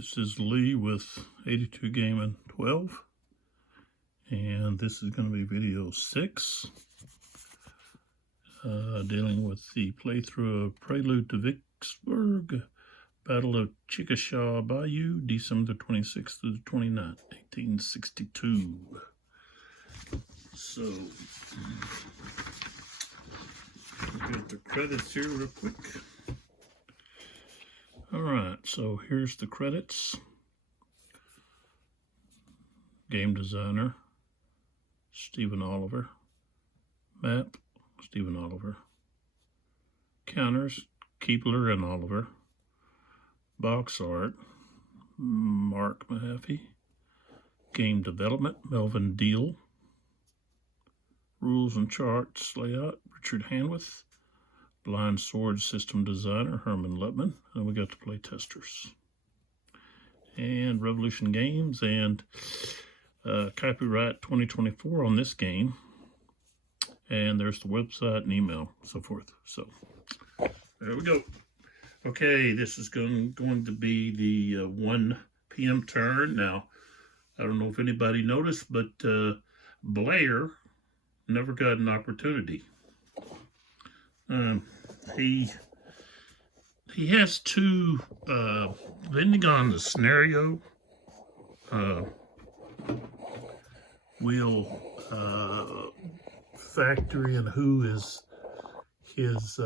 This is Lee with 82 Game and 12, and this is going to be video 6, dealing with the playthrough of Prelude to Vicksburg, Battle of Chickasaw, Bayou, December 26th to the 29th, 1862. So, get the credits here real quick. Alright, so here's the credits. Game designer, Stephen Oliver. Map, Stephen Oliver. Counters, Keebler and Oliver. Box art, Mark Mahaffey. Game development, Melvin Deal. Rules and charts layout, Richard Hanwith. Blind Sword system designer, Herman Luttmann. And we got the play testers. And Revolution Games, and copyright 2024 on this game. And there's the website and email, so forth. So, there we go. Okay, this is going to be the 1 p.m. turn. Now, I don't know if anybody noticed, but Blair never got an opportunity. He has two, depending on the scenario, will factor in who is his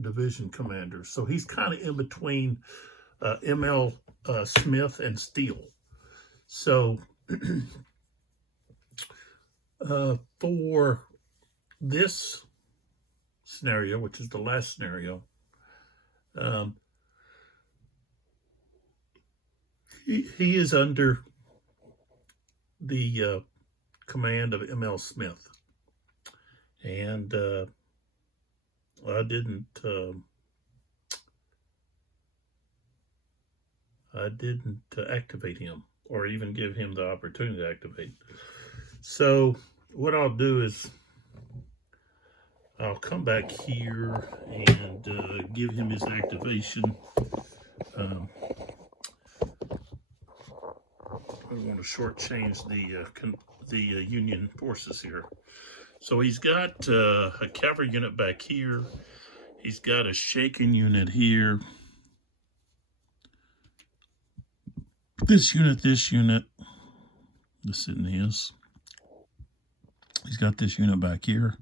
division commander. So he's kind of in between M.L. Smith and Steele. So for this scenario, which is the last scenario, he is under the command of M.L. Smith, and I didn't activate him or even give him the opportunity to activate. So what I'll do is I'll come back here and give him his activation. I want to shortchange the Union forces here. So he's got a cavalry unit back here. He's got a shaken unit here. This unit, this isn't his. He's got this unit back here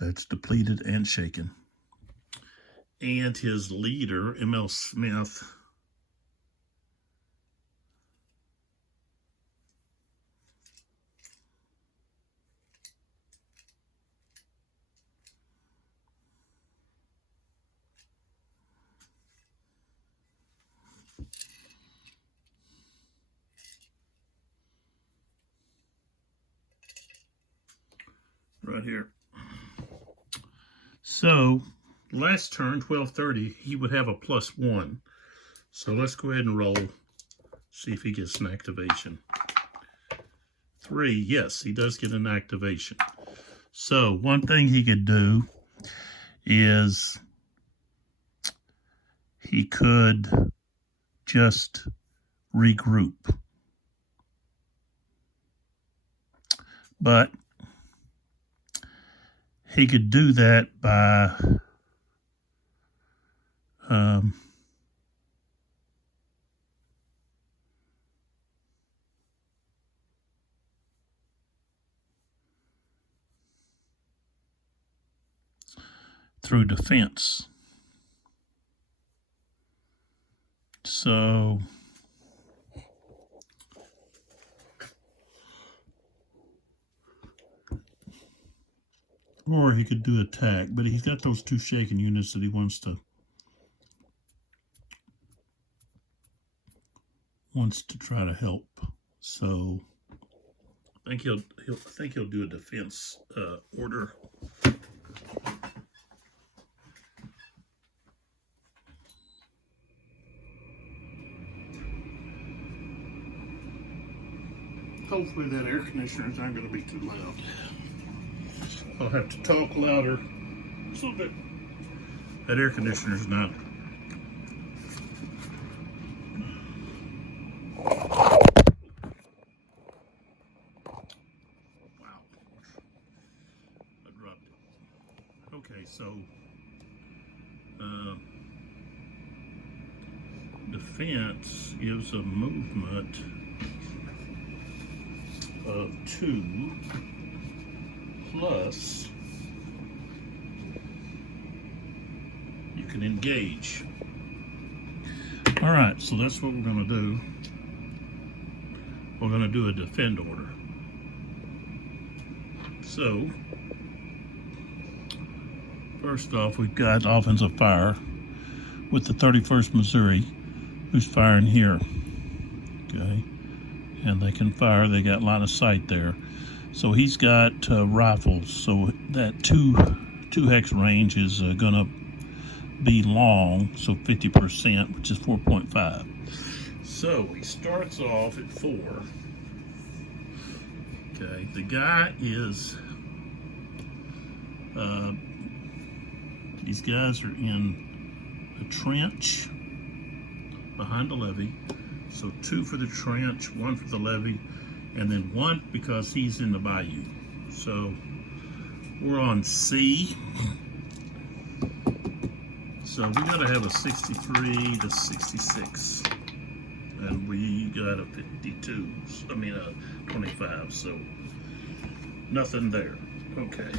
that's depleted and shaken. And his leader, M.L. Smith, right here. So, last turn, 12:30, he would have a +1. So let's go ahead and roll, see if he gets an activation. 3, yes, he does get an activation. So, one thing he could do is he could just regroup. But he could do that by through defense. So or he could do attack, but he's got those two shaken units that he wants to try to help. So I think he'll do a defense order. Hopefully that air conditioner is not going to be too loud. I'll have to talk louder so that that air conditioner is not So defense gives a movement of 2 plus you can engage. All right, so that's what we're going to do. We're going to do a defend order. So first off, we've got offensive fire with the 31st Missouri, who's firing here. Okay, and they can fire. They got line of sight there. So he's got rifles. So that two hex range is gonna be long. So 50%, which is 4.5. So he starts off at 4. Okay, the guy is. These guys are in a trench behind the levee. So 2 for the trench, 1 for the levee, and then 1 because he's in the bayou. So we're on C. So we gotta have a 63 to 66. And we got a 52, I mean a 25, so nothing there. Okay.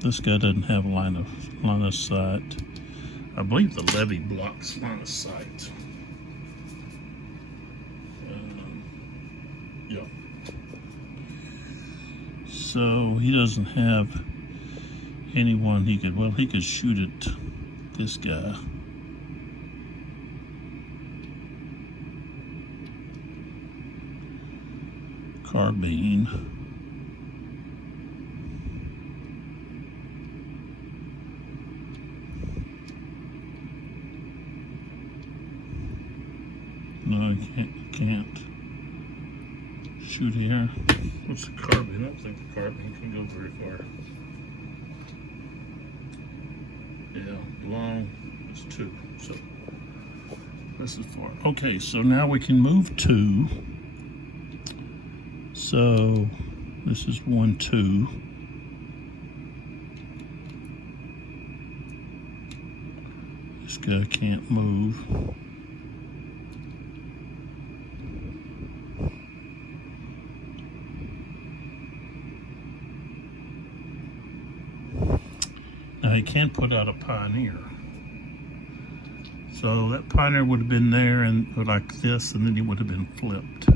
This guy doesn't have a line of sight. I believe the levee blocks line of sight. Yeah. So he doesn't have anyone he could shoot at this guy. Carbine. No, I can't shoot here. What's the carbine? I don't think the carbine can go very far. Yeah, long is 2. So this is far. Okay, so now we can move 2. So this is 1, 2. This guy can't move. Now he can put out a pioneer. So that pioneer would have been there and like this, and then he would have been flipped.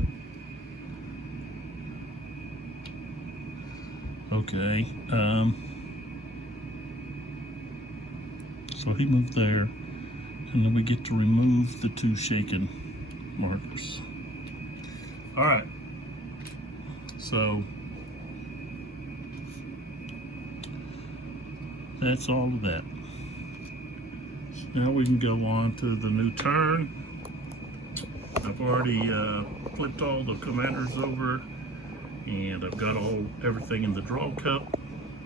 Okay, so he moved there, and then we get to remove the 2 shaken markers. All right, so that's all of that. So now we can go on to the new turn. I've already flipped all the commanders over, and I've got everything in the draw cup,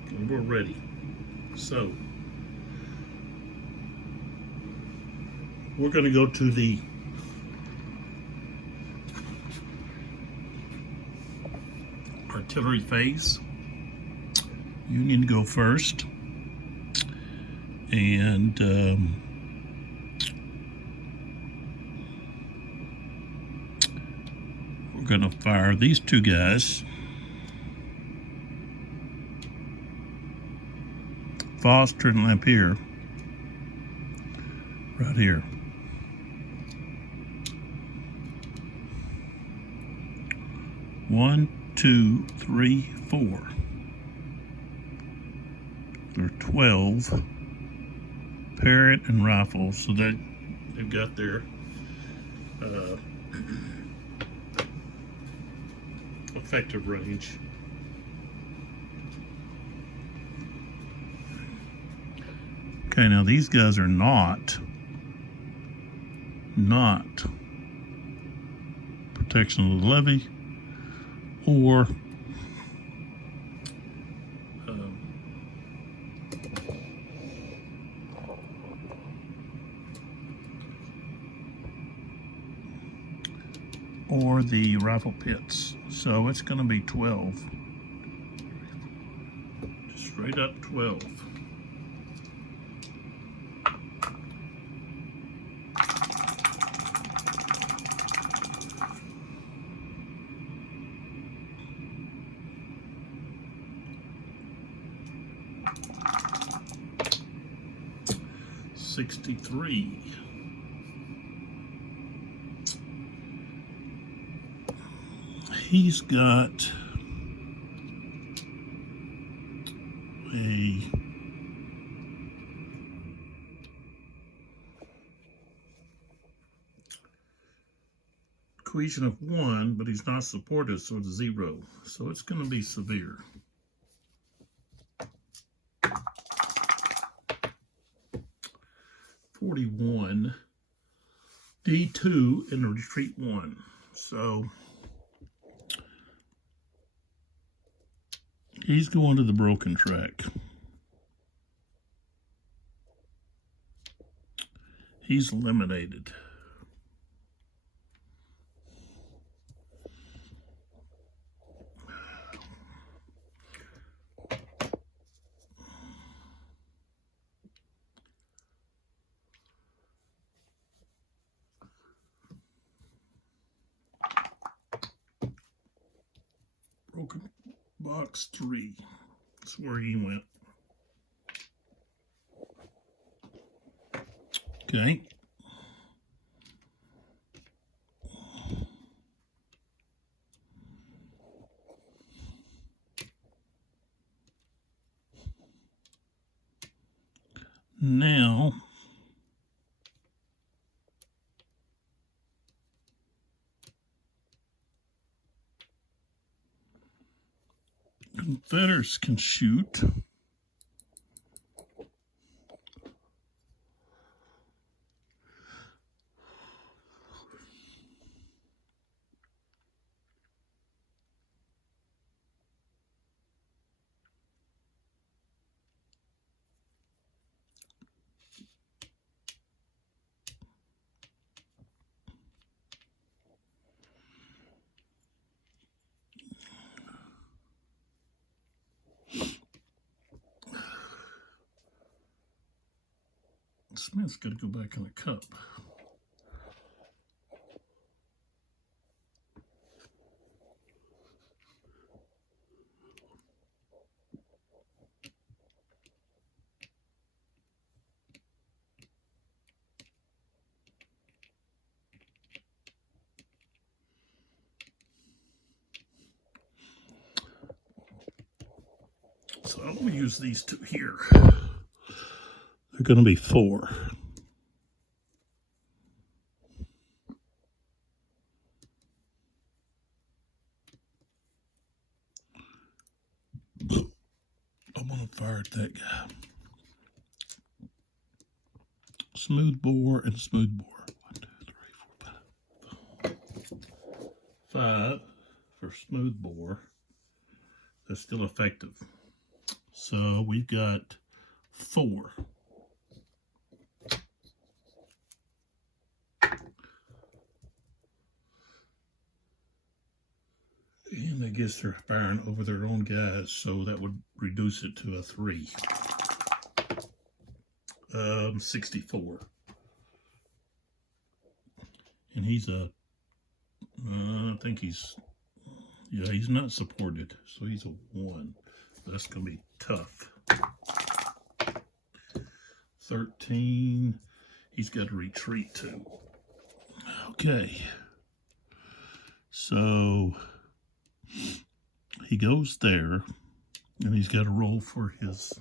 and we're ready. So we're going to go to the artillery phase. Union go first, and we're going to fire these 2 guys. Foster and Lampere, right here. One, 2, 3, 4. There are 12 Parrot and rifles, so that they've got their effective range. Okay, now these guys are not protection of the levee or the rifle pits. So it's going to be 12. Straight up 12. $63. He's got a cohesion of 1, but he's not supported, so it's 0. So it's going to be severe. $41. D2 and retreat 1. So he's going to the broken track. He's eliminated. Broken box 3. That's where he went. Okay. Now, Confederates can shoot. Smith's got to go back in the cup. So I'm going to use these two here. They're going to be 4. I'm going to fire at that guy. Smooth bore and smooth bore. 1, 2, 3, 4, 5. 5 for smooth bore. That's still effective. So we've got 4. And I guess they're firing over their own guys, so that would reduce it to a 3. 64. And he's a, I think he's, yeah, he's not supported, so he's a 1. That's going to be tough. 13. He's got to retreat to. Okay. So he goes there, and he's got to roll for his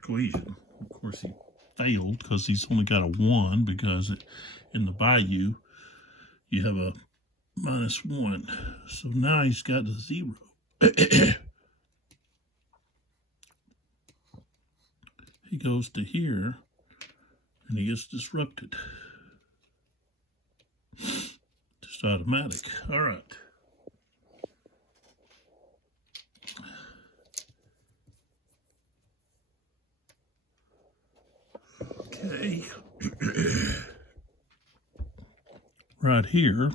cohesion. Of course, he failed because he's only got a 1 because in the Bayou, you have a -1. So now he's got a 0. He goes to here, and he gets disrupted. Just automatic. All right. Okay. Right here.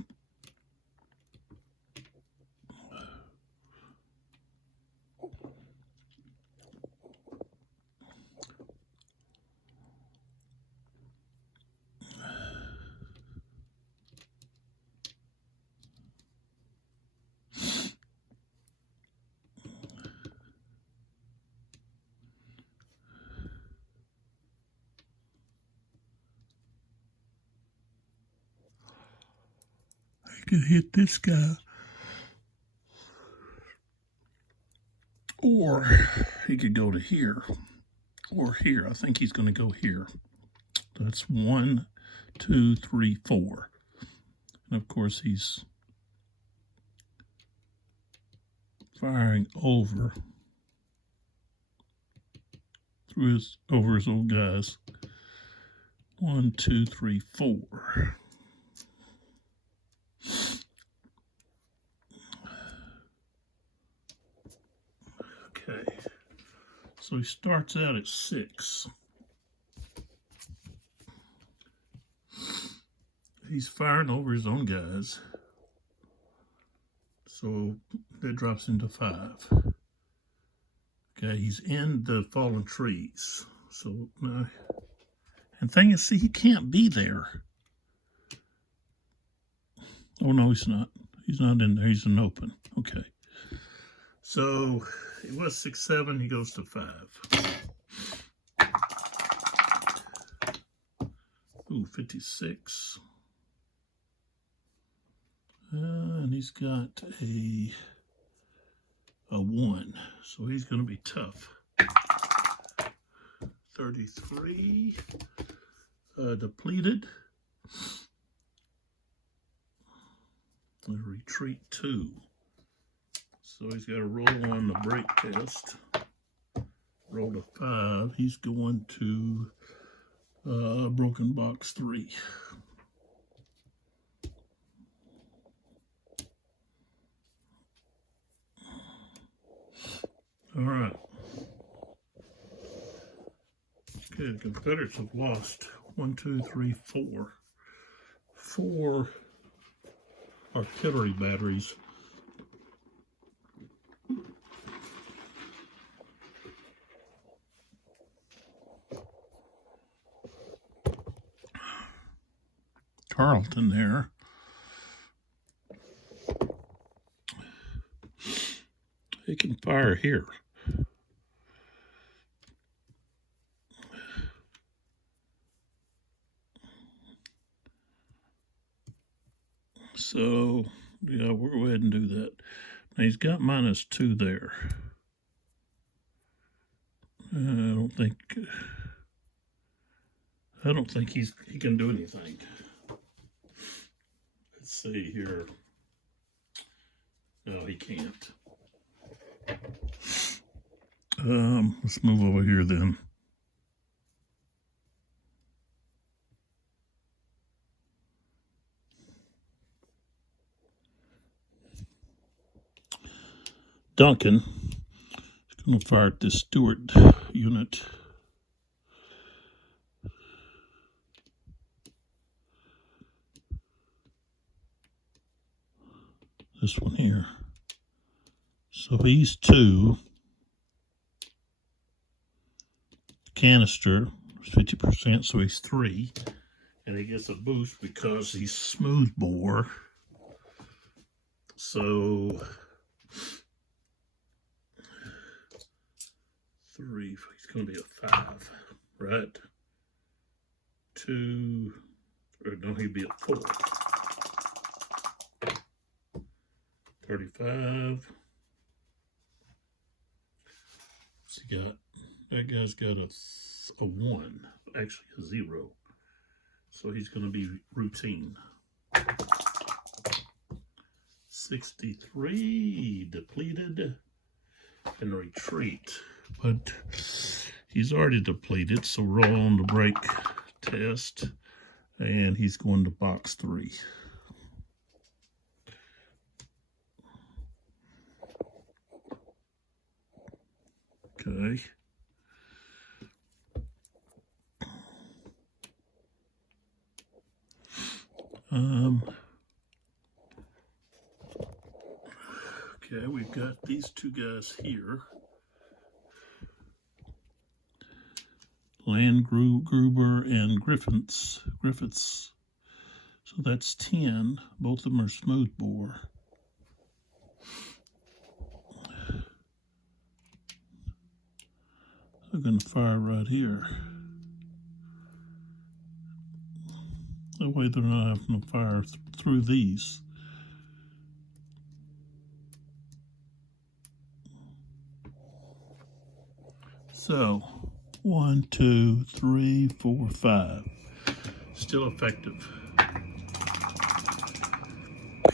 can hit this guy. Or he could go to here. Or here. I think he's going to go here. That's 1, 2, 3, 4. And of course he's firing over over his old guys. 1, 2, 3, 4. Okay. So he starts out at 6. He's firing over his own guys. So that drops into 5. Okay, he's in the fallen trees. So now, and thing is, see, he can't be there. Oh no, he's not. He's not in there. He's in open. Okay. So it was 6, 7. He goes to 5. Ooh, 56. And he's got a 1, so he's going to be tough. 33, depleted. A retreat 2. So he's got to roll on the break test. Roll a 5. He's going to broken box 3. All right. Okay, the Confederates have lost 1, 2, 3, 4. 4 artillery batteries. Carleton there. He can fire here. So, yeah, we'll go ahead and do that. Now, he's got -2 there. I don't think he can do anything. Let's see here. No, he can't. Let's move over here then. Duncan is going to fire at this Stewart unit. This one here. So he's 2. Canister, 50%, so he's 3. And he gets a boost because he's smooth bore. So 3, he's going to be a 5, right? 2, or no, he'd be a 4. 35. What's he got? That guy's got a 1, actually a 0. So he's going to be routine. 63, depleted, and retreat. But he's already depleted, so roll on the break test, and he's going to box 3. Okay. Okay, we've got these 2 guys here. Gruber and Griffiths. So that's 10. Both of them are smooth bore. They're going to fire right here. That way they're not having to fire through these. So 1, 2, 3, 4, 5. Still effective.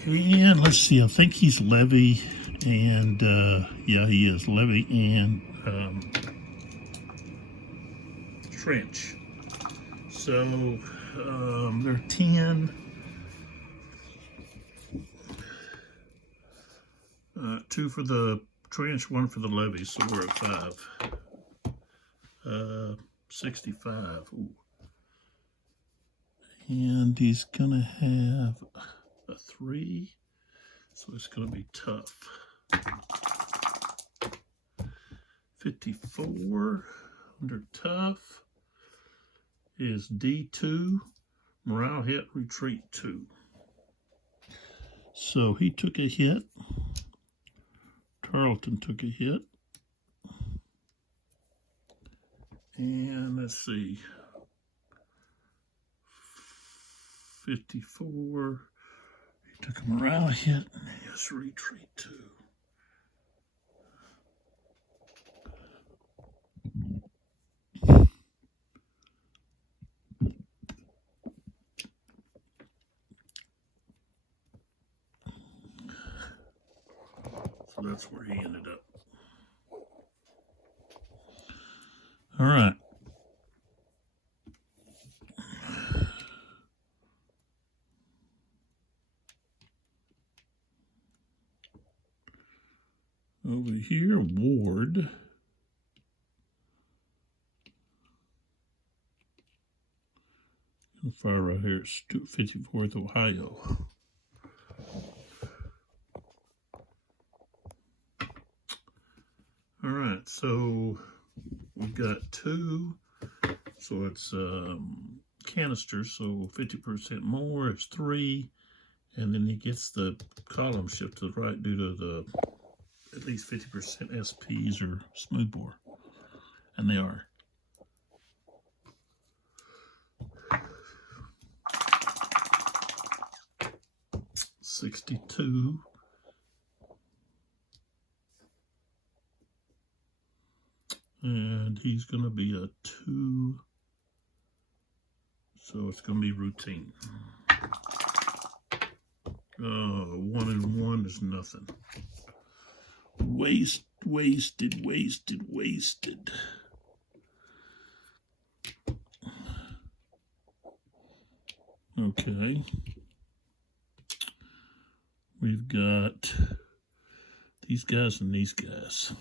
And let's see, I think he's levee and yeah, he is levee and trench. So there are 10. 2 for the trench, 1 for the levee, so we're at 5. 65. Ooh. And he's gonna have a 3, so it's gonna be tough. 54 under tough is D2, morale hit, retreat 2. So he took a hit. Tarleton took a hit. And let's see. 54. He took a morale hit and he has retreat 2. So that's where he ended up. All right. Over here, Ward. Fire right here, it's 54th Ohio. All right, so we've got 2, so it's canisters, so 50% more is 3, and then he gets the column shift to the right due to the at least 50% SPs or smoothbore, and they are. $62. And he's going to be a 2, so it's going to be routine. 1 and 1 is nothing. Wasted. Okay. We've got these guys and these guys.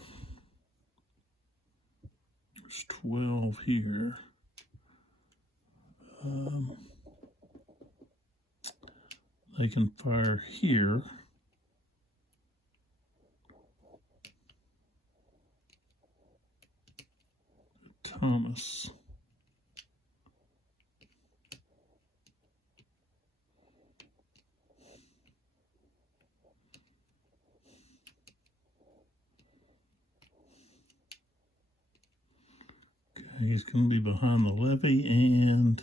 There's 12 here. They can fire here. Thomas. Okay, he's going to be behind the levee and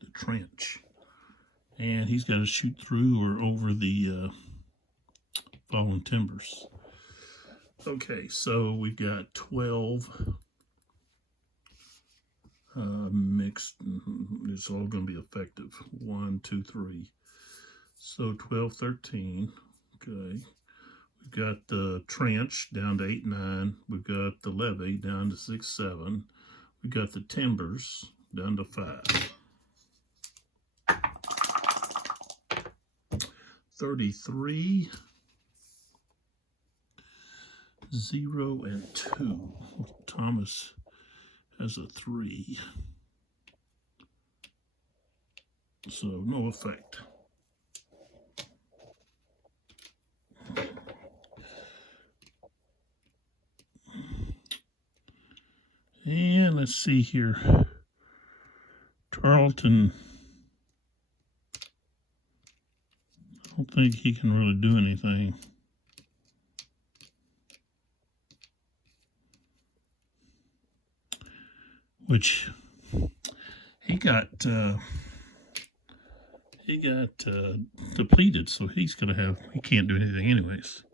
the trench. And he's got to shoot through or over the fallen timbers. Okay, so we've got 12 mixed. It's all going to be effective. 1, 2, 3. So 12, 13. Okay. We've got the trench down to 8, 9. We've got the levee down to 6, 7. We've got the timbers down to 5. 33, 0, and 2. Thomas has a 3. So no effect. And let's see here. Tarleton, I don't think he can really do anything. Which he got depleted, so he can't do anything anyways.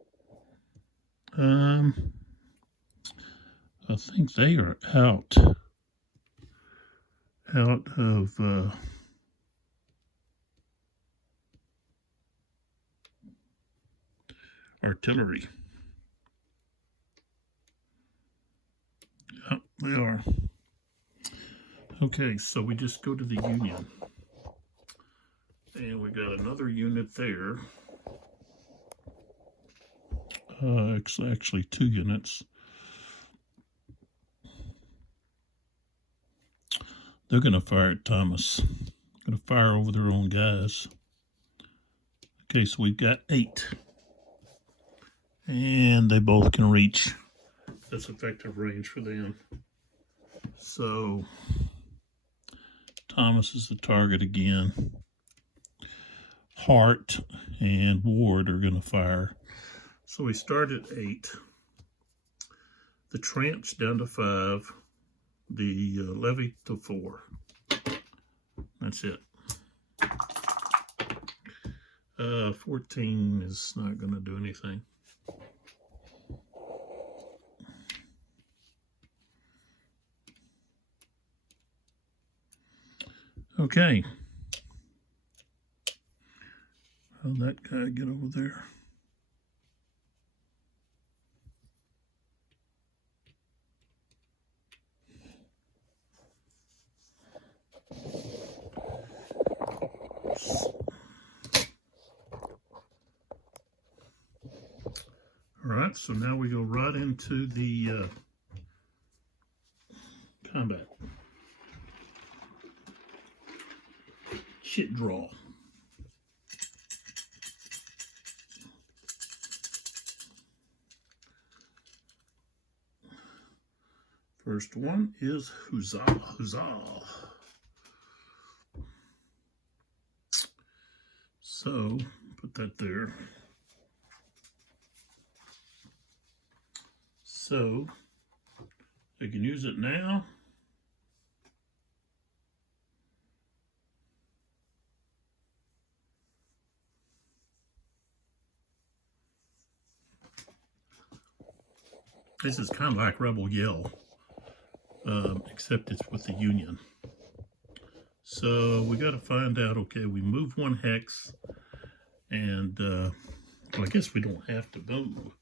I think they are out of artillery. Yep, they are. Okay, so we just go to the Union. And we got another unit there. It's actually 2 units. They're going to fire at Thomas. Going to fire over their own guys. Okay, so we've got 8. And they both can reach. That's effective range for them. So Thomas is the target again. Hart and Ward are going to fire. So we start at 8. The trench down to 5. The levee to 4. That's it. 14 is not going to do anything. Okay. How'd that guy get over there? All right, so now we go right into the combat. Shit draw. First one is huzzah, huzzah. So put that there. So I can use it now. This is kind of like Rebel Yell, except it's with the Union. So we got to find out, okay, we move 1 hex, and well, I guess we don't have to move.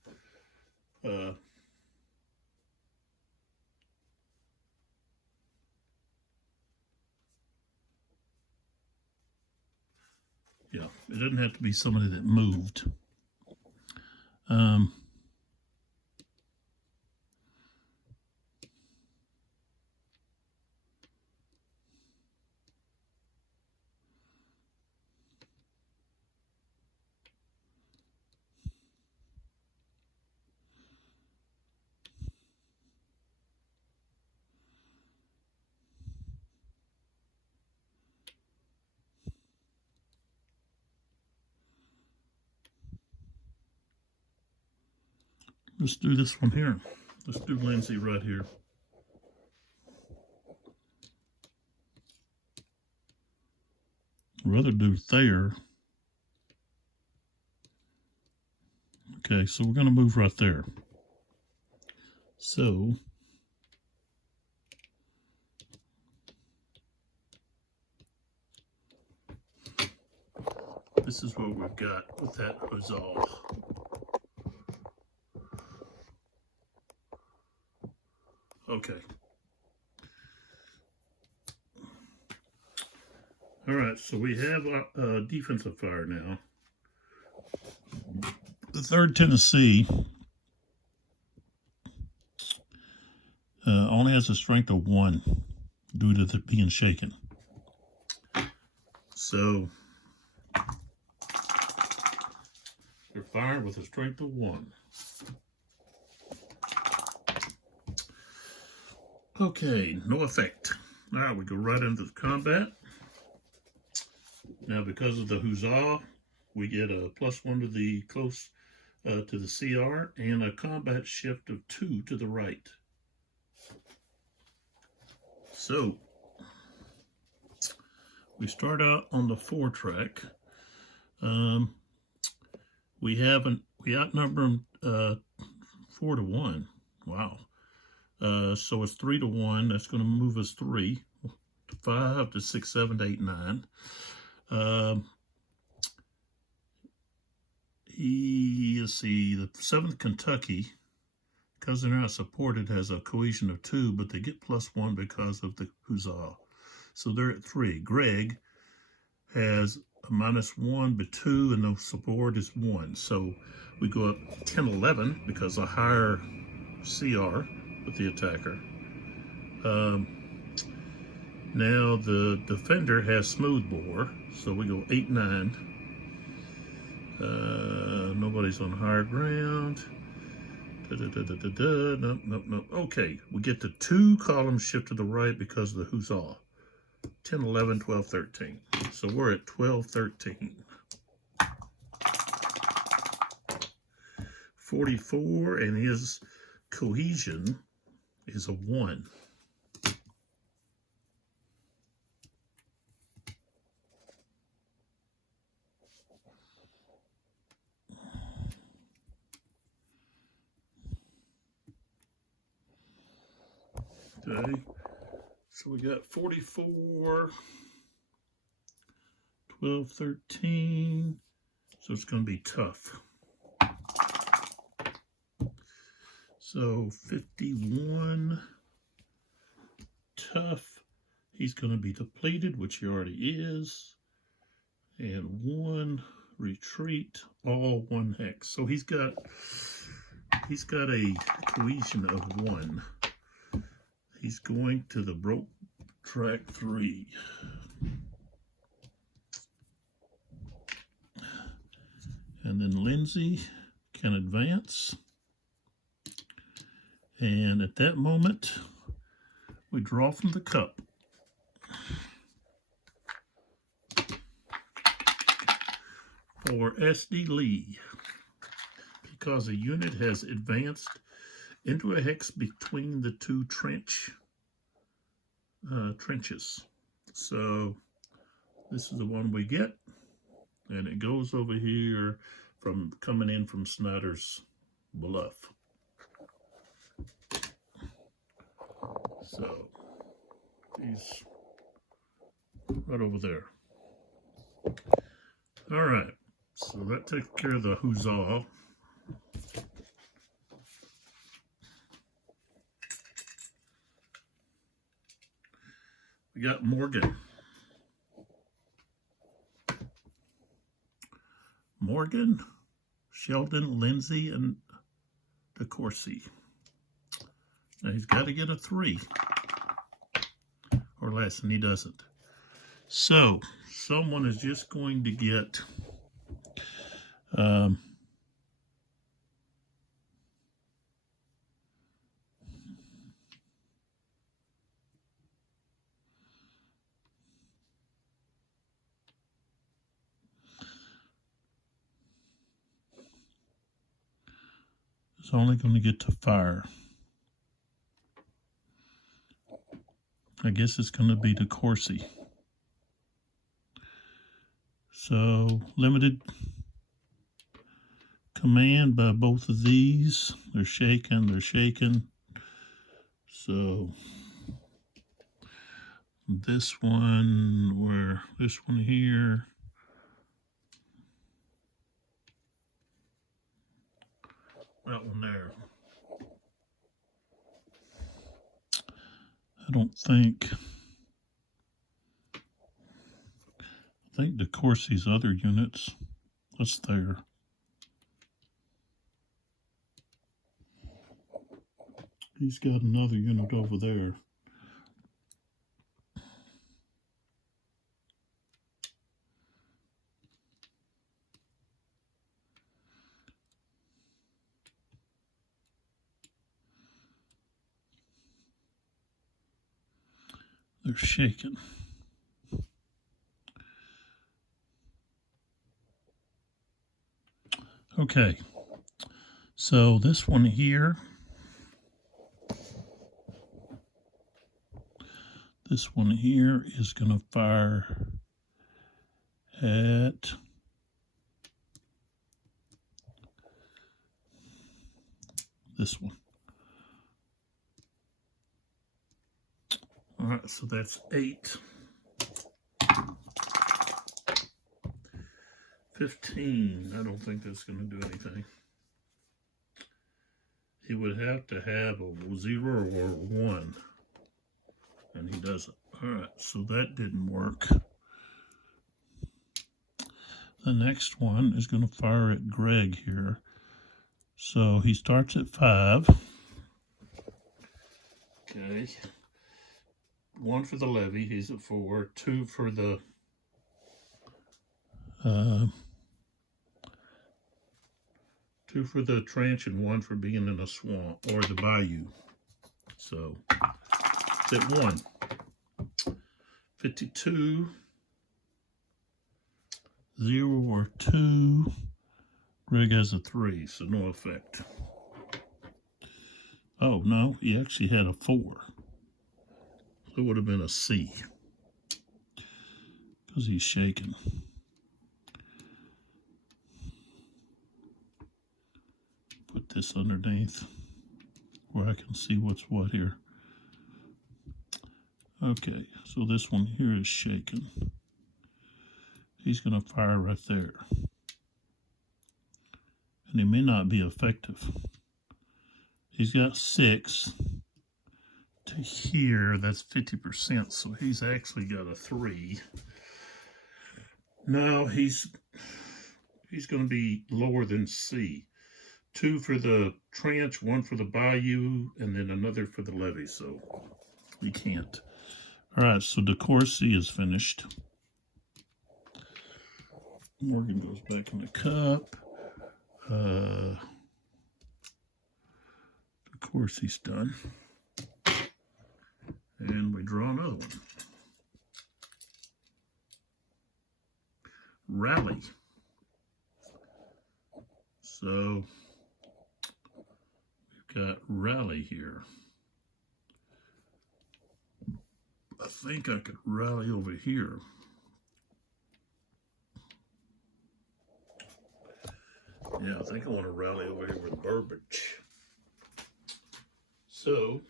Yeah, it doesn't have to be somebody that moved. Let's do this one here. Let's do Lindsay right here. I'd rather do Thayer. Okay, so we're going to move right there. So this is what we've got with that huzzah. Okay. All right, so we have a defensive fire now. The 3rd Tennessee only has a strength of 1 due to it being shaken. So they're firing with a strength of 1. Okay, no effect. All right, we go right into the combat. Now, because of the huzzah, we get a +1 to the close to the CR and a combat shift of 2 to the right. So we start out on the 4 track. We outnumber them 4 to 1. Wow. So it's 3-1. That's going to move us 3 to 5 to 6, 7 to 8, 9. Let's see, the 7th Kentucky, because they're not supported, has a cohesion of 2, but they get +1 because of the huzzah. So they're at 3. Greg has a -1 but 2, and the support is 1. So we go up 10-11 because a higher CR with the attacker. Now the defender has smooth bore, so we go 8-9. Nobody's on higher ground. Nope. Okay, we get the 2 columns shift to the right because of the huzzah. 10, 11, 12, 13. So we're at 12, 13. 44, and his cohesion is a 1. Okay, so we got 44, 12, 13, so it's going to be tough. So 51, tough, he's going to be depleted, which he already is, and 1, retreat, all 1 hex. So he's got a cohesion of 1. He's going to the broke track 3. And then Lindsay can advance. And at that moment, we draw from the cup. For SD Lee, because a unit has advanced into a hex between the 2 trenches. So this is the one we get, and it goes over here from coming in from Snyder's Bluff. So he's right over there. All right, so that takes care of the huzzah. We got Morgan. Morgan, Sheldon, Lindsay, and DeCourcy. Now he's got to get a 3 or less, and he doesn't. So someone is just going to get it's only going to get to fire. I guess it's going to be DeCourcy. So limited command by both of these. They're shaking. So this one, this one here, that one there. I think DeCourcy's other units, that's there. He's got another unit over there. They're shaking. Okay, so this one here, is going to fire at this one. All right, so that's 8. 15. I don't think that's going to do anything. He would have to have a 0 or 1, and he doesn't. All right, so that didn't work. The next one is going to fire at Greg here. So he starts at 5. Okay. 1 for the levy, he's at 4. 2 for the 2 for the trench and 1 for being in a swamp or the bayou. So it's at 1. 52. 0 or 2. Greg has a 3, so no effect. Oh, no, he actually had a 4. So it would have been a C. Because he's shaking. Put this underneath where I can see what's what here. Okay, so this one here is shaking. He's going to fire right there. And he may not be effective. He's got 6 to here. That's 50%, so he's actually got a 3. Now he's going to be lower than C. 2 for the trench, 1 for the bayou, and then another for the levee, so we can't. All right, so the course C is finished. Morgan goes back in the cup. Of course he's done. And we draw another one. Rally. So we've got rally here. I think I could rally over here. Yeah, I think I want to rally over here with Burbage. So,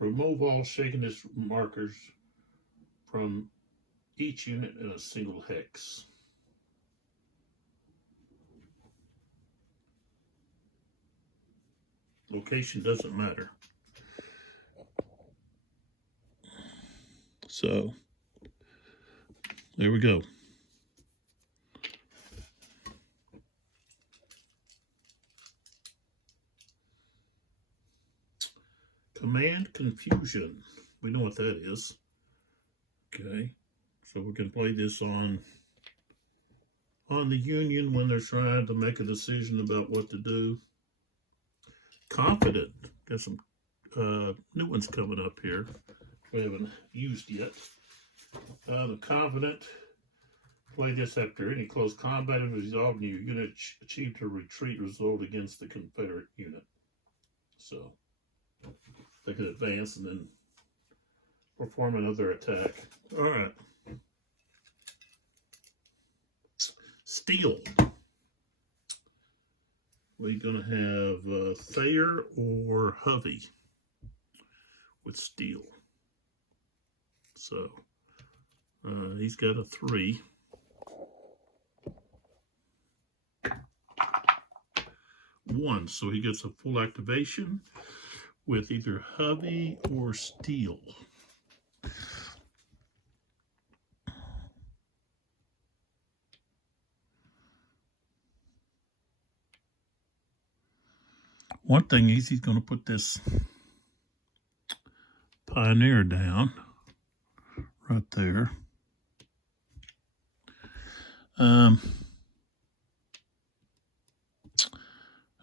remove all shakiness markers from each unit in a single hex. Location doesn't matter. So, there we go. Command confusion. We know what that is. Okay, so we can play this on the Union when they're trying to make a decision about what to do. Confident. Got some new ones coming up here we haven't used yet. The Confident. Play this after any close combat is resolved and your unit achieved a retreat result against the Confederate unit. So they can advance and then perform another attack. All right. Steel. We're going to have Thayer or Hovey with steel. So he's got a 3. One, so he gets a full activation with either Hovey or steel. One thing is he's going to put this Pioneer down right there.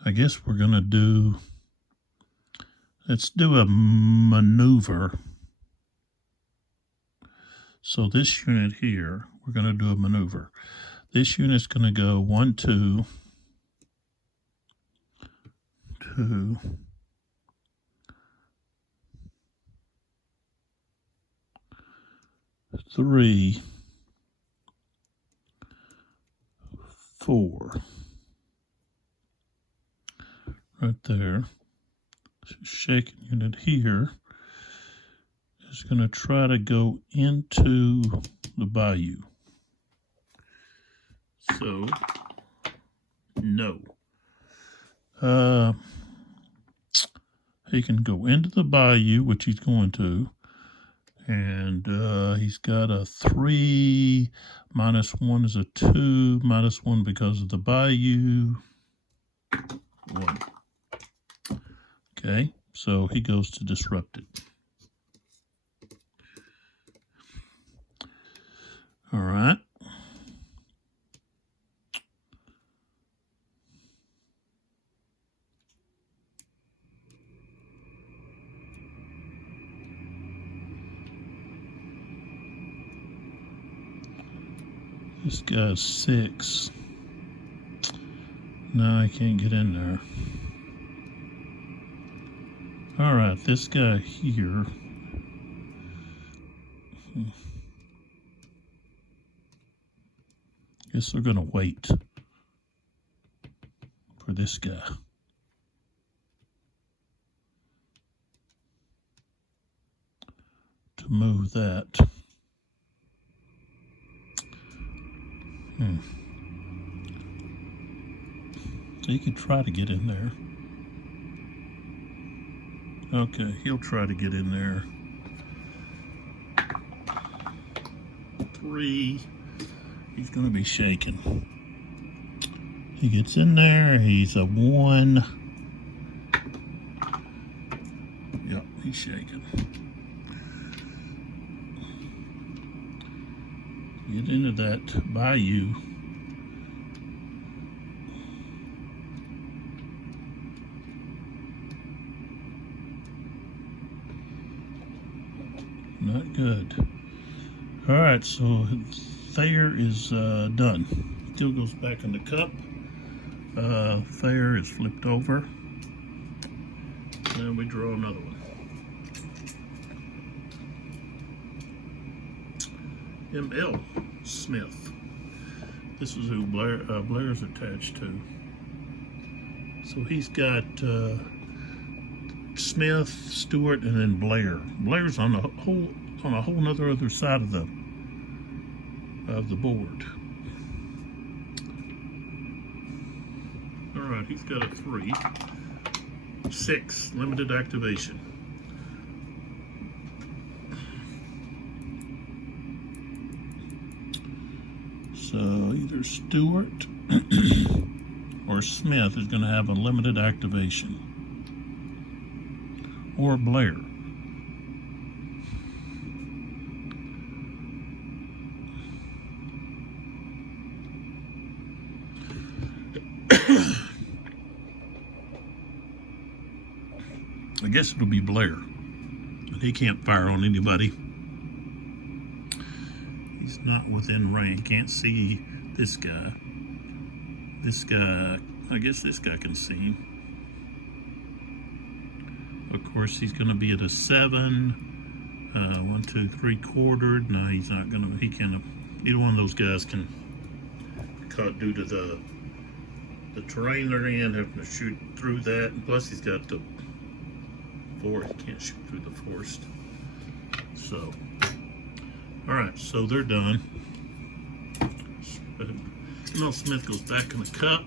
I guess we're going to do, let's do a maneuver. So this unit here, we're going to do a maneuver. This unit's going to go 1, 2, 2, 3, 4. Right there. Shaking unit here. is going to try to go into the bayou. So, no. He can go into the bayou, which he's going to. And he's got a 3, -1 is a 2, -1 because of the bayou. 1. Okay, so he goes to disrupted. All right. This guy's 6. No, I can't get in there. All right, this guy here. Guess they're gonna wait for this guy. To move that. So you can try to get in there. Okay, he'll try to get in there. 3. He's going to be shaking. He gets in there. He's a 1. Yep, he's shaking. Get into that bayou. Not good. All right, so Thayer is done. Still goes back in the cup. Thayer is flipped over. And we draw another one. M.L. Smith. This is who Blair's attached to. So he's got Smith, Stewart, and then Blair. Blair's on a whole other side of the board. All right, he's got a 3. 6, limited activation. So either Stewart or Smith is going to have a limited activation. Or Blair. I guess it'll be Blair. But he can't fire on anybody. He's not within range. Can't see this guy. This guy, I guess this guy can see him. Of course, he's going to be at a 7. 1, 2, 3/4. No, he's not going to. He can't. Either one of those guys can cut due to the terrain they're in, having to shoot through that. And plus, he's got the forest. He can't shoot through the forest. So, all right. So they're done. Mel Smith goes back in the cup.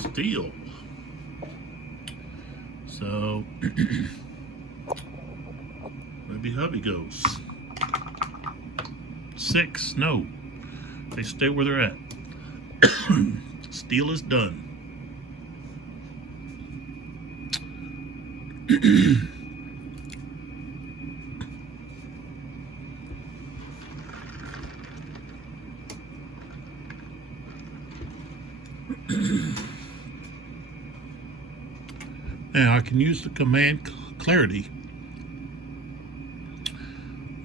Steal. So maybe hubby goes. 6, no. They stay where they're at. Steal is done. Now I can use the command clarity,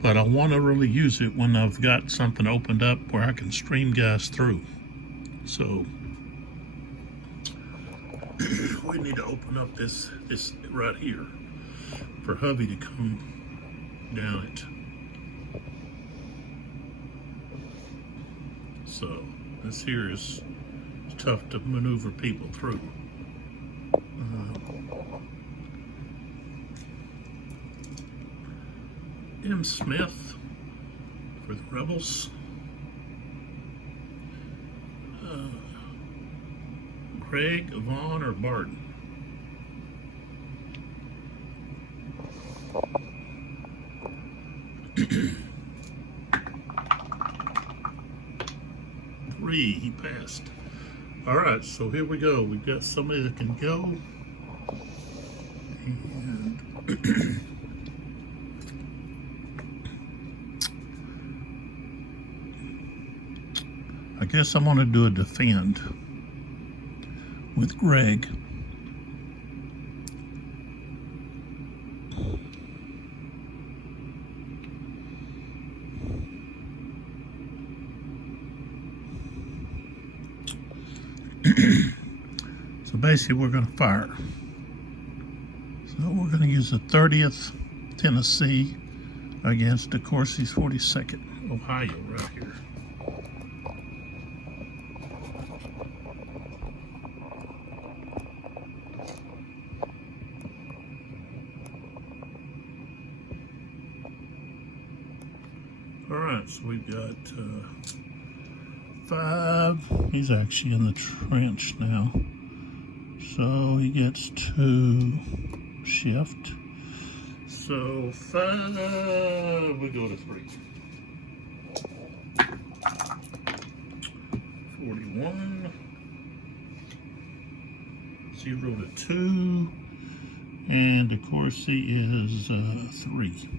but I want to really use it when I've got something opened up where I can stream guys through. So we need to open up this right here for hubby to come down it. So this here is tough to maneuver people through. M. Smith for the Rebels. Craig, Vaughn, or Barton? Three, he passed. All right, so here we go. We've got somebody that can go. And I guess I'm going to do a defend with Greg. So basically we're going to fire. So we're going to use the 30th Tennessee against DeCourcy's 42nd Ohio right here. All right, so we've got 5. He's actually in the trench now. So he gets 2 shift. So 5, we go to 3. 41. 0 to 2. And DeCourcy is 3.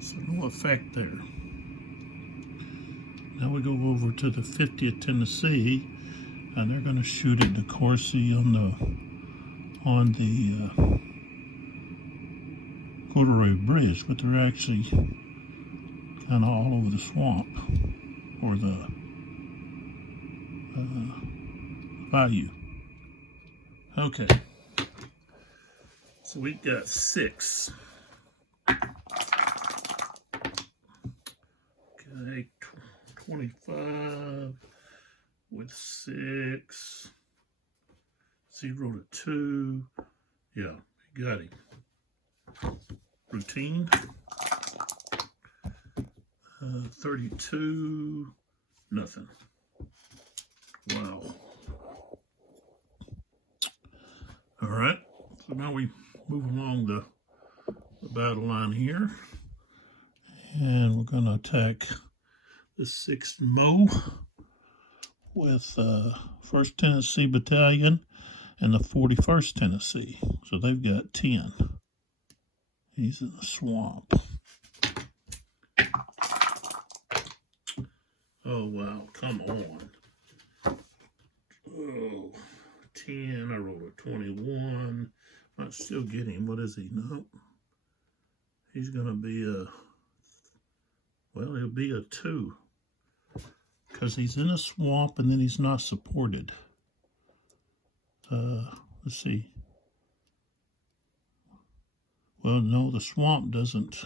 So no effect there. Now we go over to the 50th Tennessee, and they're going to shoot at DeCourcy on the Corduroy Bridge, but they're actually kind of all over the swamp or the Bayou. Okay, so we've got 6. Okay, 25 with 6, 0 to 2. Yeah, you got him. Routine. 32, nothing. Wow. All right, so now we move along the battle line here, and we're going to attack the 6th Mo with 1st Tennessee Battalion and the 41st Tennessee. So they've got 10. He's in the swamp. Oh, wow. Come on. Oh, 10. I rolled a 21. Might still get him. What is he? Nope. He's going to be well, he'll be a 2. Because he's in a swamp and then he's not supported. Let's see. Well, no, the swamp doesn't.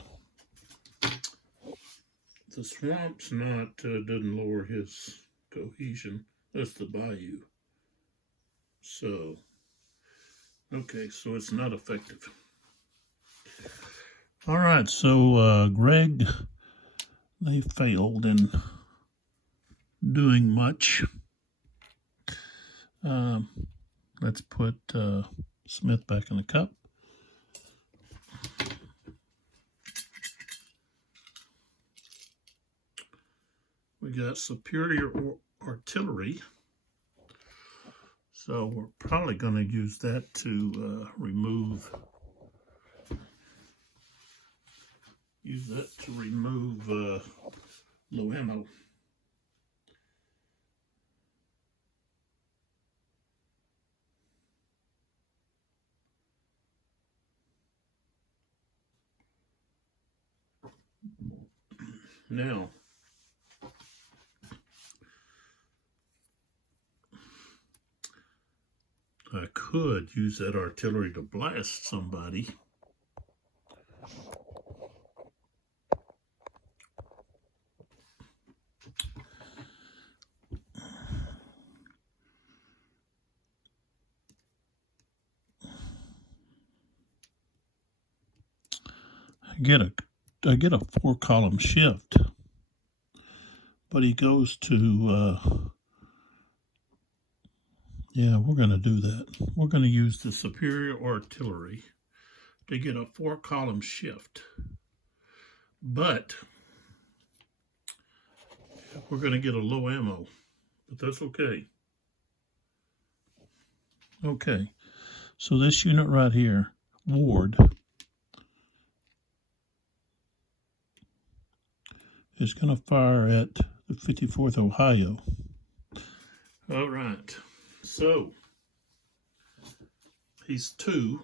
The swamp's not, doesn't lower his cohesion. That's the Bayou. So, okay, so it's not effective. All right, so Greg, they failed in doing much. Let's put Smith back in the cup. We got superior artillery. So we're probably going to use that to remove low ammo. Now, I could use that artillery to blast somebody. I get a get a 4-column shift, but he goes to, yeah, we're going to do that. We're going to use the superior artillery to get a 4-column shift, but we're going to get a low ammo, but that's okay. Okay, so this unit right here, Ward, is going to fire at the 54th Ohio. All right, so he's 2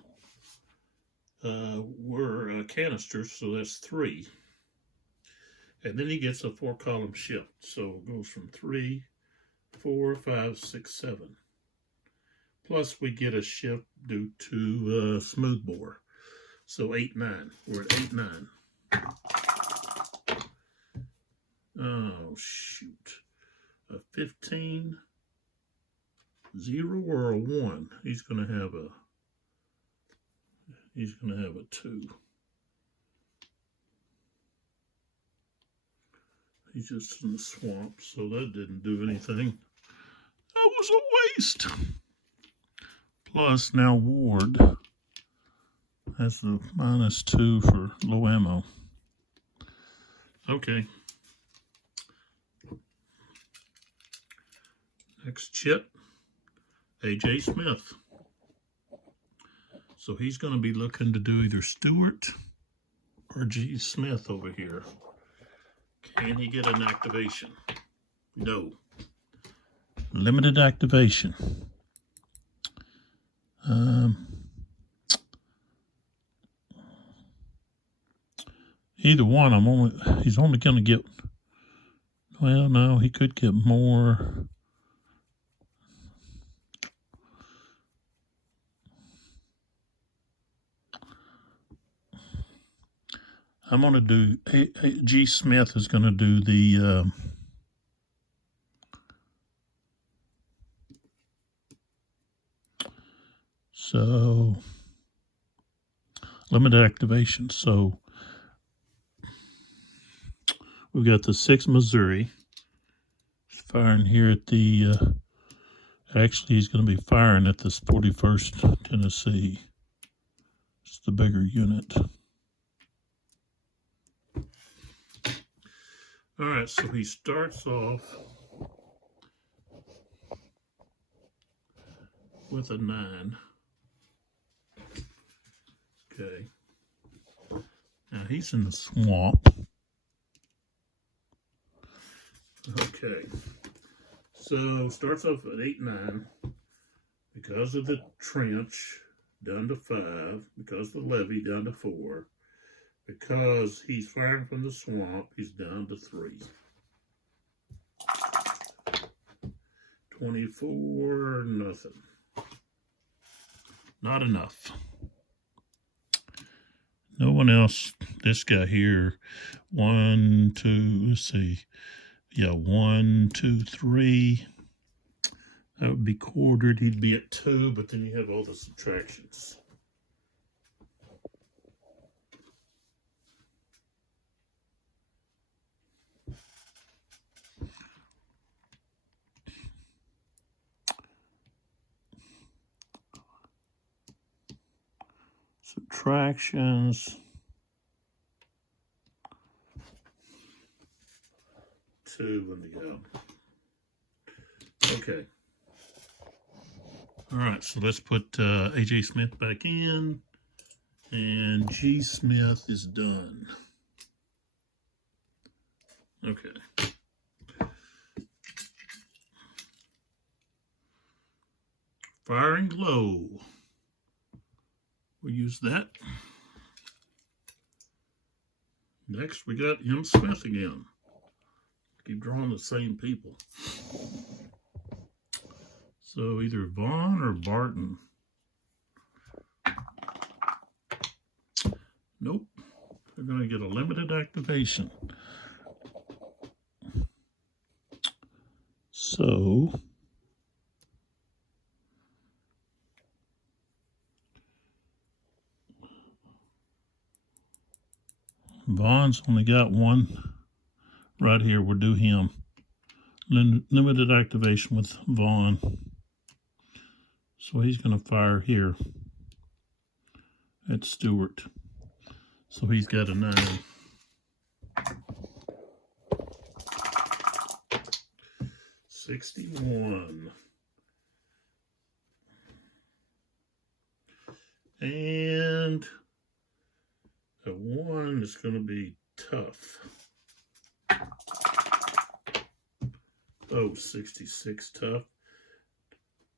were canisters, so that's 3. And then he gets a 4-column shift, so it goes from 3, 4, 5, 6, 7. Plus we get a shift due to smoothbore, so 8, 9. We're at 8, 9. Oh shoot, a 15, 0 or a 1. He's gonna have a 2. He's just in the swamp, so that didn't do anything. That was a waste. Plus now Ward has the -2 for low ammo. Okay. Next chit, A.J. Smith. So he's going to be looking to do either Stewart or G. Smith over here. Can he get an activation? No. Limited activation. Either one, he's only going to get, well, no, he could get more. I'm going to do, G. Smith is going to do the, so, limited activation. So, we've got the 6th Missouri firing here at the, actually he's going to be firing at this 41st Tennessee. It's the bigger unit. All right, so he starts off with a 9. Okay. Now he's in the swamp. Okay. So starts off at 8, 9. Because of the trench, down to 5. Because of the levee, down to 4. Because he's firing from the swamp, he's down to 3. 24, nothing. Not enough. No one else. This guy here, 1, 2, let's see. Yeah, 1, 2, 3. That would be quartered. He'd be at 2, but then you have all the subtractions. Subtractions. 2 in the go. Okay. All right, so let's put A.J. Smith back in, and G. Smith is done. Okay. Firing low. We'll use that. Next, we got M. Smith again. Keep drawing the same people. So either Vaughn or Barton. Nope. They're going to get a limited activation. So Vaughn's only got one right here. We'll do him. Limited activation with Vaughn. So he's going to fire here at Stewart. So he's got a 9. $61. And a 1 is going to be tough. Oh, 66 tough.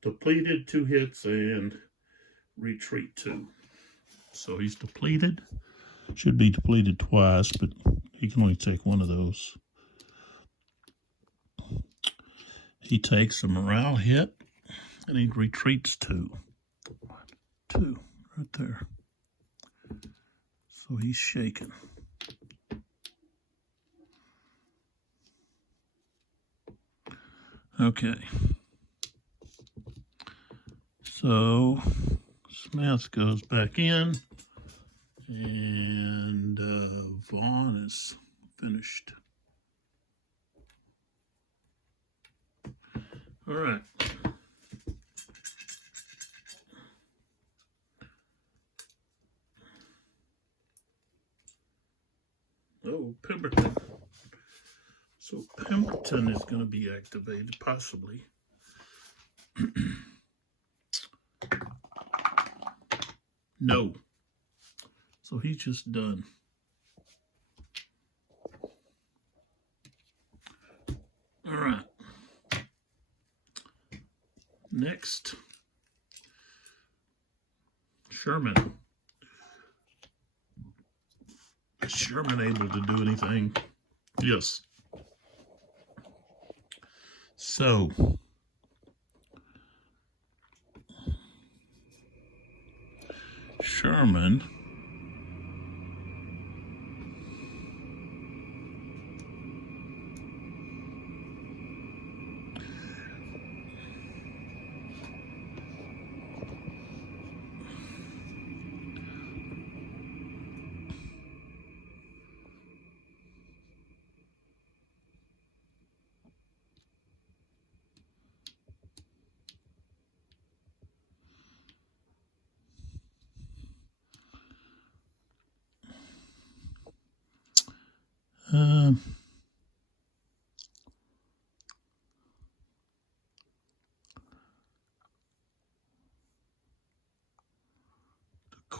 Depleted, 2 hits, and retreat 2. So he's depleted. Should be depleted twice, but he can only take one of those. He takes a morale hit, and he retreats 2. 1, 2, right there. So he's shaken. Okay. So Smith goes back in, and Vaughn is finished. All right. Oh, Pemberton. So Pemberton is going to be activated, possibly. No. So he's just done. All right. Next, Sherman. Is Sherman able to do anything? Yes. So, Sherman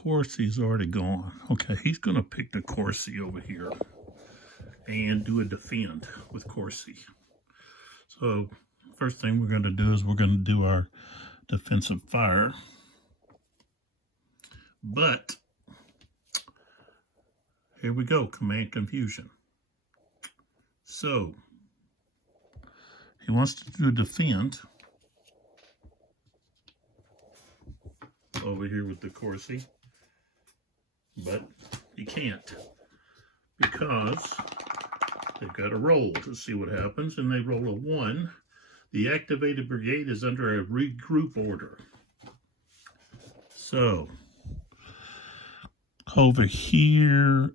Corsi's already gone. Okay, he's going to pick the Corsi over here and do a defend with Corsi. So first thing we're going to do is we're going to do our defensive fire. But here we go, command confusion. So he wants to do a defend over here with the Corsi, but he can't because they've got to roll to see what happens, and they roll a 1. The activated brigade is under a regroup order. So over here,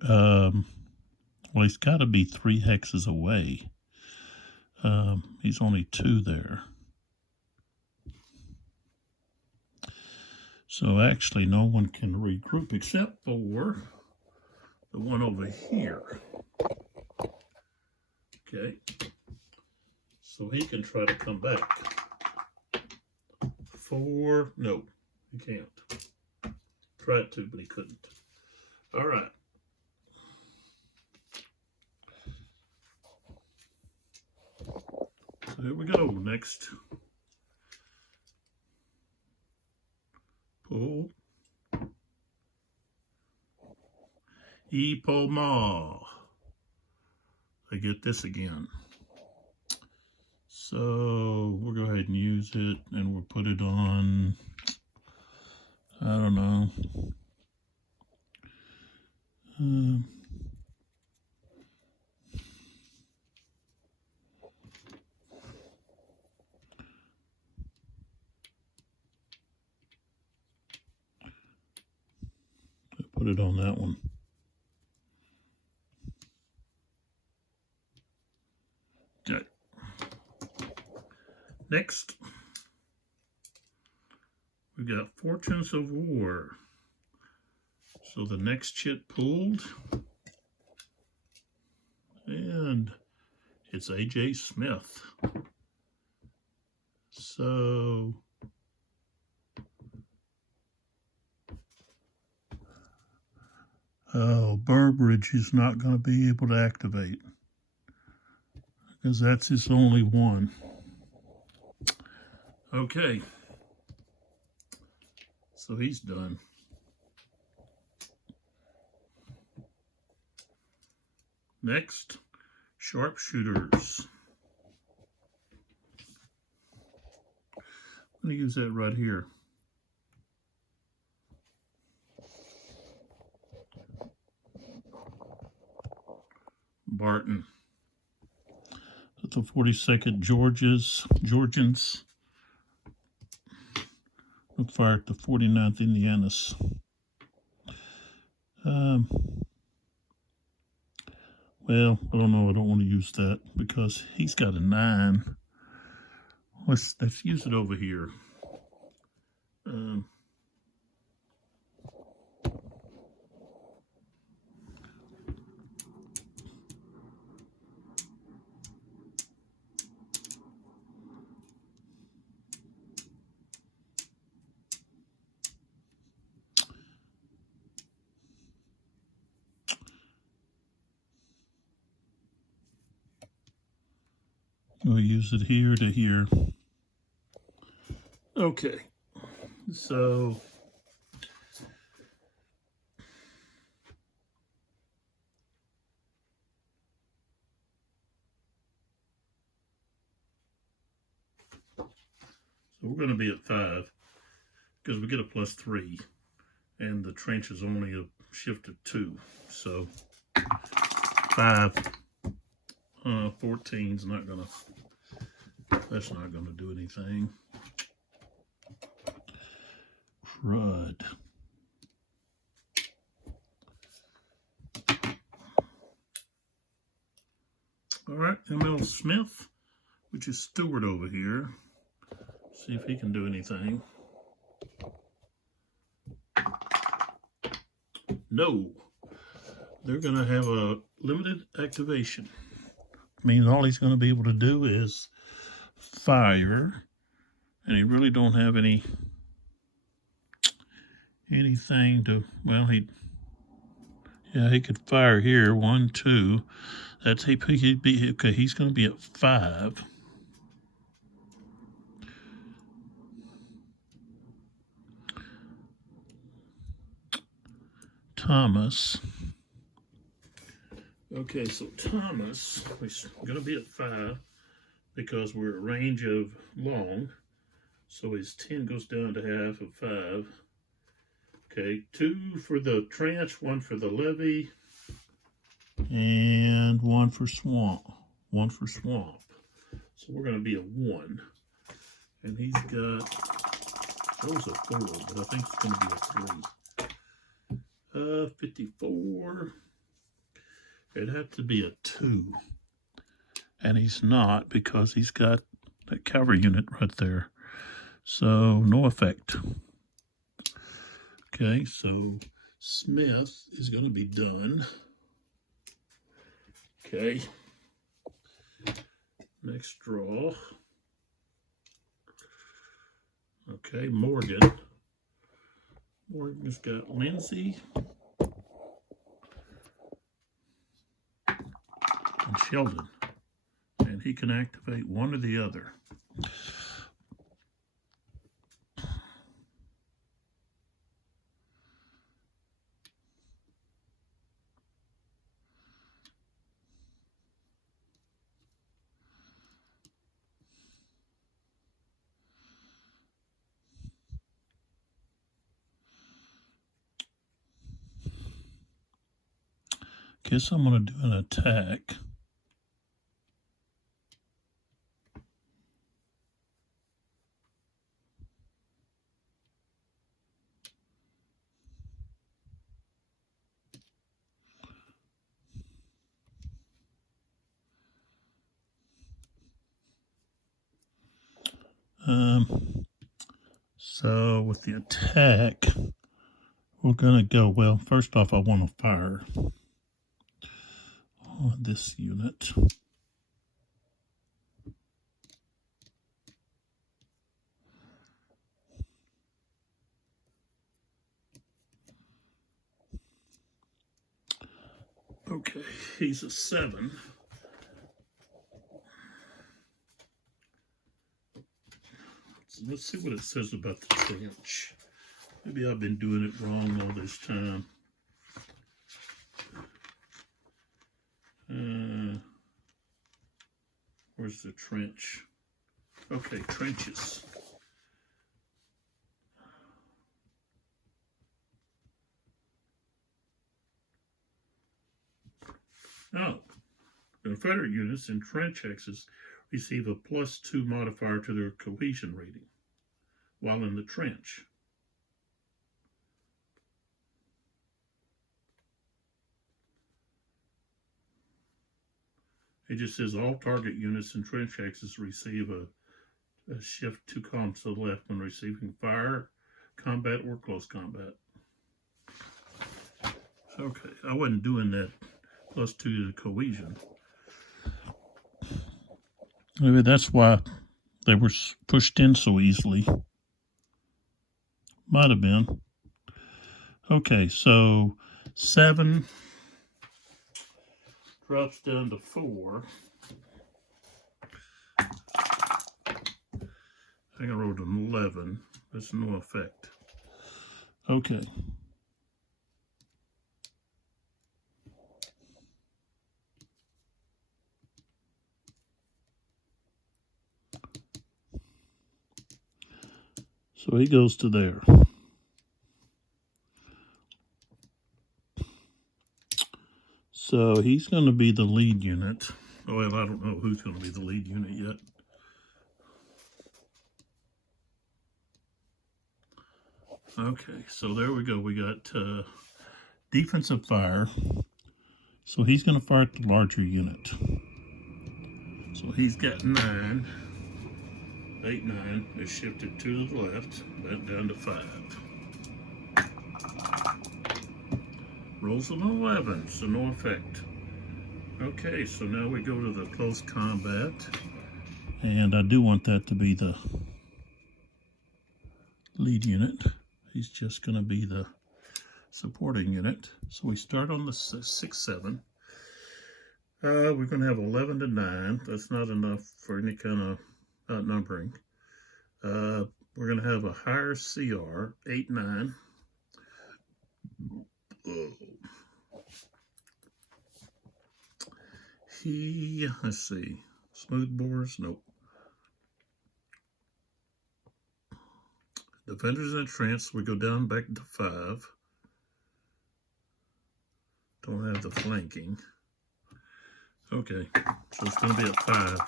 well, he's got to be 3 hexes away. He's only 2 there. So actually no one can regroup except for the one over here. Okay. So he can try to come back. 4, no, he can't. Tried to, but he couldn't. All right. So here we go. Next. Pull. Epoma. I get this again. So we'll go ahead and use it, and we'll put it on, I don't know. Put it on that one. Next, we got Fortunes of War. So the next chit pulled, and it's A.J. Smith. So Burbridge is not going to be able to activate because that's his only one. Okay, so he's done. Next, Sharpshooters. I'm going to use that right here. Barton. That's the 42nd Georgians. Look fire at the 49th Indiana's. Well, I don't know. I don't want to use that because he's got a 9. Let's use it over here. We'll use it here to here. Okay, so we're going to be at 5 because we get a +3, and the trench is only a shift of 2. So 5, 14's not going to. That's not going to do anything. Crud. All right, M.L. Smith, which is Stewart over here. See if he can do anything. No. They're going to have a limited activation. I mean, all he's going to be able to do is fire, and he really don't have anything to, well, he could fire here, 1, 2. That's he'd be okay. He's going to be at 5. Thomas. Okay, so Thomas, we're going to be at 5 because we're at range of long. So his 10 goes down to half of 5. Okay, 2 for the trench, 1 for the levee, and 1 for swamp. 1 for swamp. So we're going to be a 1. And he's got, that was a 4, but I think it's going to be a 3. 54. It'd have to be a 2. And he's not because he's got that cover unit right there. So no effect. Okay, so Smith is going to be done. Okay. Next draw. Okay, Morgan. Morgan's got Lindsay and Sheldon. And he can activate one or the other. Guess I'm going to do an attack. So with the attack, we're gonna go, well, first off, I want to fire on this unit. Okay, he's a 7. So let's see what it says about the trench. Maybe I've been doing it wrong all this time. Where's the trench? Okay, trenches. Oh, Confederate units in trench X's receive a +2 modifier to their cohesion rating while in the trench. It just says all target units in trench X's receive a shift 2 columns to the left when receiving fire, combat, or close combat. Okay, I wasn't doing that +2 to the cohesion. Maybe that's why they were pushed in so easily. Might have been. Okay, so 7 drops down to 4. I think I wrote an 11. There's no effect. Okay. So he goes to there. So he's going to be the lead unit. Well, I don't know who's going to be the lead unit yet. Okay, so there we go. We got defensive fire. So he's going to fire at the larger unit. So he's got 9. 8, 9. It's shifted 2 to the left. Went down to 5. Rolls an 11, so no effect. Okay, so now we go to the close combat. And I do want that to be the lead unit. He's just going to be the supporting unit. So we start on the 6, 7. We're going to have 11 to 9. That's not enough for any kind of outnumbering. We're going to have a higher CR, 8, 9. Let's see, smooth bores, nope. Defenders in a trance, we go down back to 5. Don't have the flanking. Okay, so it's going to be at 5.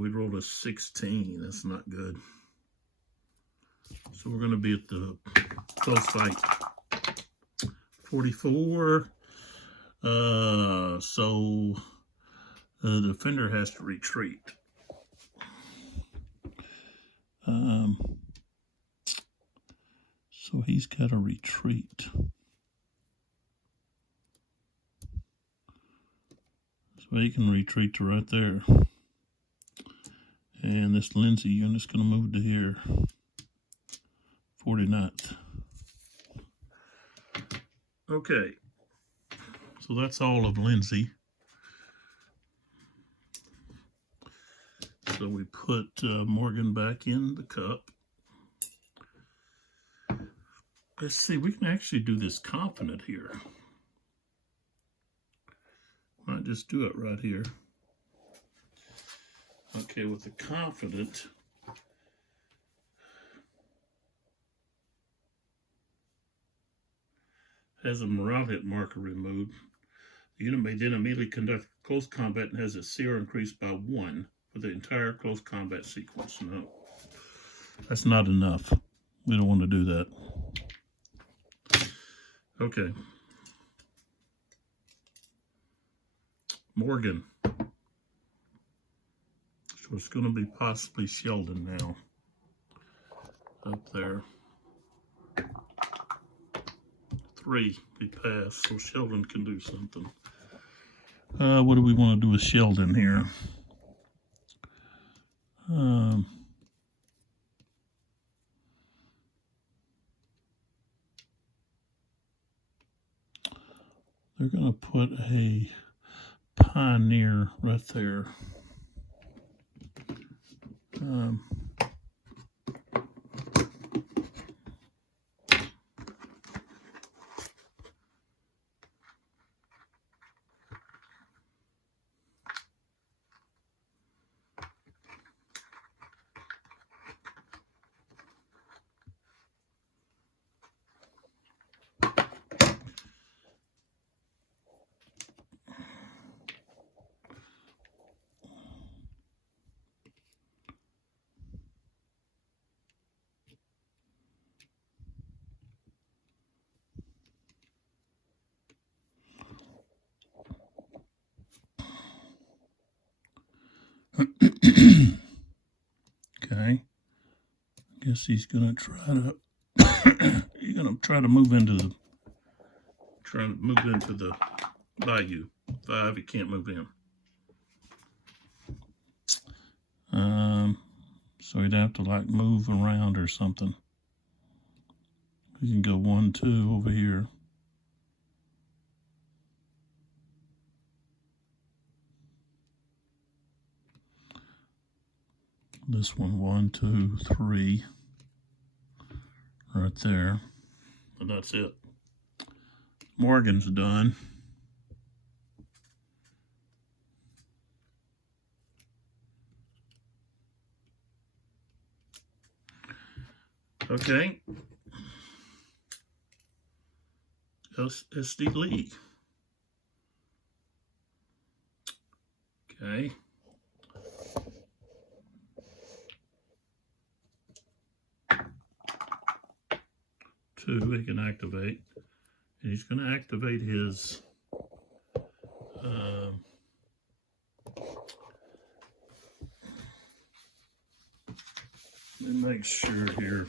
We rolled a 16. That's not good. So we're going to be at the close fight. 44. So the defender has to retreat. So he's got to retreat. So he can retreat to right there. And this Lindsay unit's going to move to here. 49th. Okay. So that's all of Lindsay. So we put Morgan back in the cup. Let's see, we can actually do this confident here. Might just do it right here. Okay, with the confident, has a morale hit marker removed. The unit may then immediately conduct close combat and has its CR increased by 1 for the entire close combat sequence. No, that's not enough. We don't want to do that. Okay. Morgan. So So it's going to be possibly Sheldon now. Up there. 3 he passed, so Sheldon can do something. What do we want to do with Sheldon here? They're going to put a Pioneer right there. Okay. Guess he's gonna try to move into the Bayou. 5, he can't move in. So he'd have to like move around or something. We can go 1, 2 over here. This one, 1, 2, 3, right there, and that's it. Morgan's done. Okay. SD League. Okay. Two, he can activate. And he's going to activate his let me make sure here.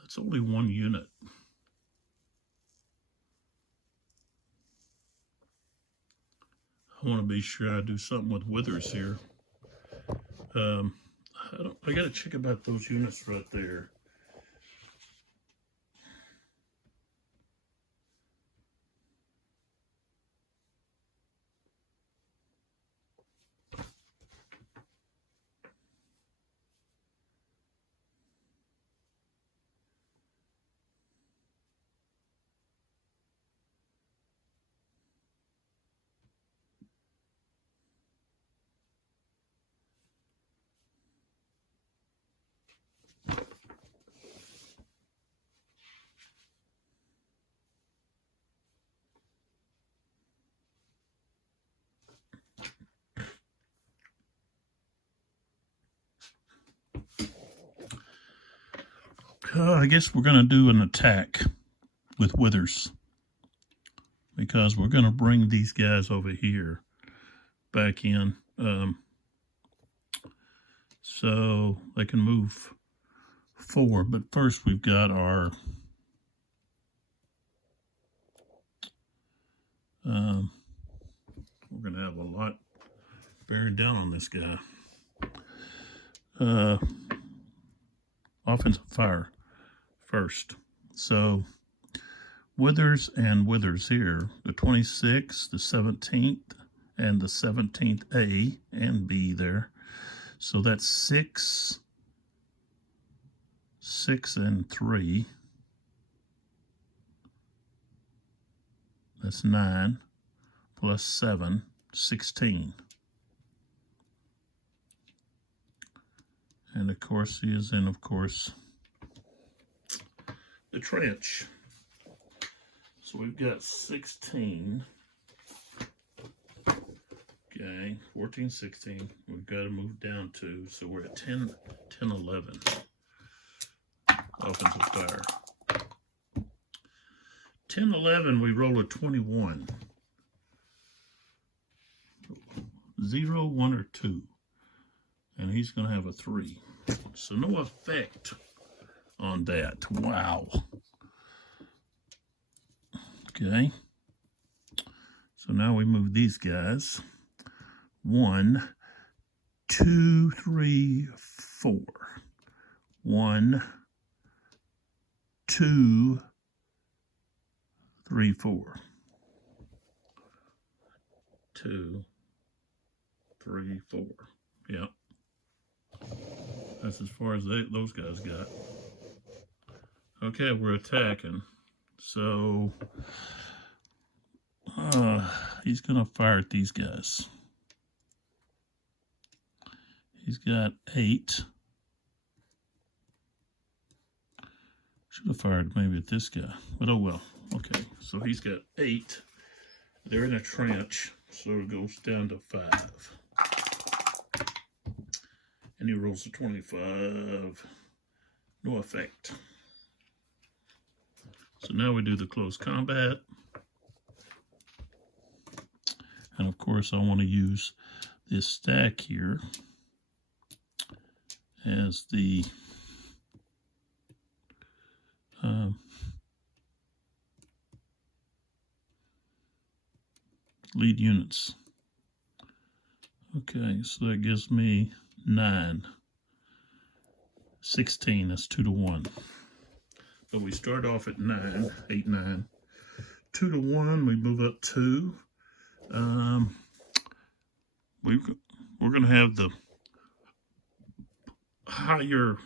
That's only 1 unit. I want to be sure I do something with Withers here. I got to check about those units right there. I guess we're going to do an attack with Withers, because we're going to bring these guys over here back in, so they can move forward. But first we've got our we're going to have a lot bearing down on this guy. Offensive fire first. So Withers and Withers here, the 26th, the 17th, and the 17th A and B there. So that's 6, 6 and 3. That's 9 plus 7, 16. And of course he is in, of course, the trench. So we've got 16. Okay, 14, 16. We've got to move down to, so we're at 10, 11. Offensive fire. 10, 11, we roll a 21. 0, 1, or 2. And he's going to have a 3. So no effect on that. Wow. Okay. So now we move these guys. 1, 2, 3, 4. 1, 2, 3, 4. 2, 3, 4. Yep. That's as far as those guys got. Okay, we're attacking. So he's going to fire at these guys. He's got 8. Should have fired maybe at this guy, but oh well. Okay, so he's got 8. They're in a trench, so it goes down to 5. And he rolls a 25. No effect. So now we do the close combat. And of course I want to use this stack here as the lead units. Okay, so that gives me 9. 16, that's 2 to 1. But we start off at 9, 8, 9. 2 to 1, we move up 2. We're going to have the higher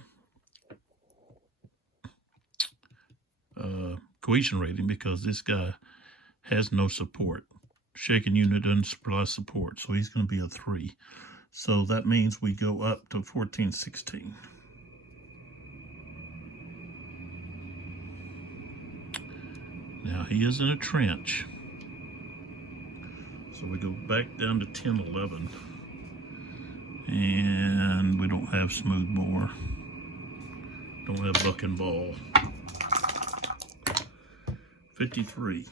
cohesion rating because this guy has no support. Shaken unit doesn't supply support, so he's going to be a 3. So that means we go up to 14, 16. Now he is in a trench. So we go back down to 10, 11. And we don't have smooth bore. Don't have buck and ball. 53.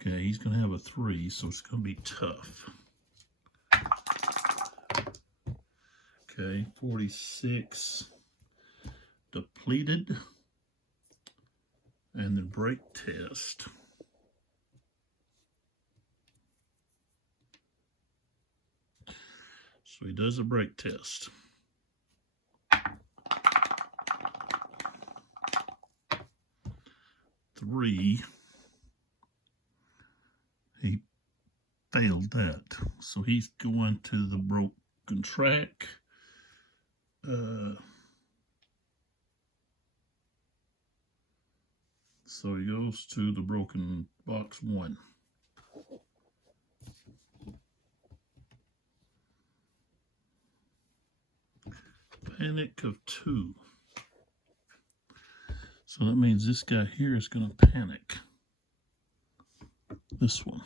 Okay, he's going to have a 3, so it's going to be tough. Okay, 46. Depleted. And then break test. So he does a break test. Three. He failed that. So he's going to the broken track. So he goes to the broken box 1. Panic of 2. So that means this guy here is going to panic. This one.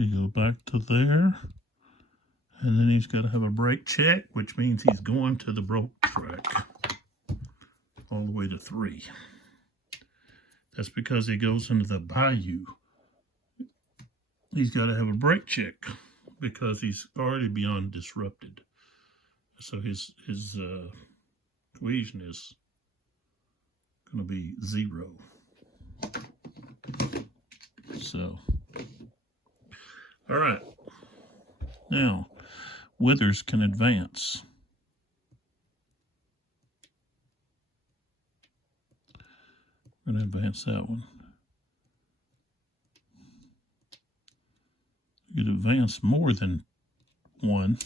You go back to there, and then he's got to have a brake check, which means he's going to the broke track all the way to 3. That's because he goes into the Bayou. He's got to have a brake check, because he's already beyond disrupted. So his cohesion is going to be 0. So, all right. Now, withers can advance. We're going to advance that one. You could advance more than 1,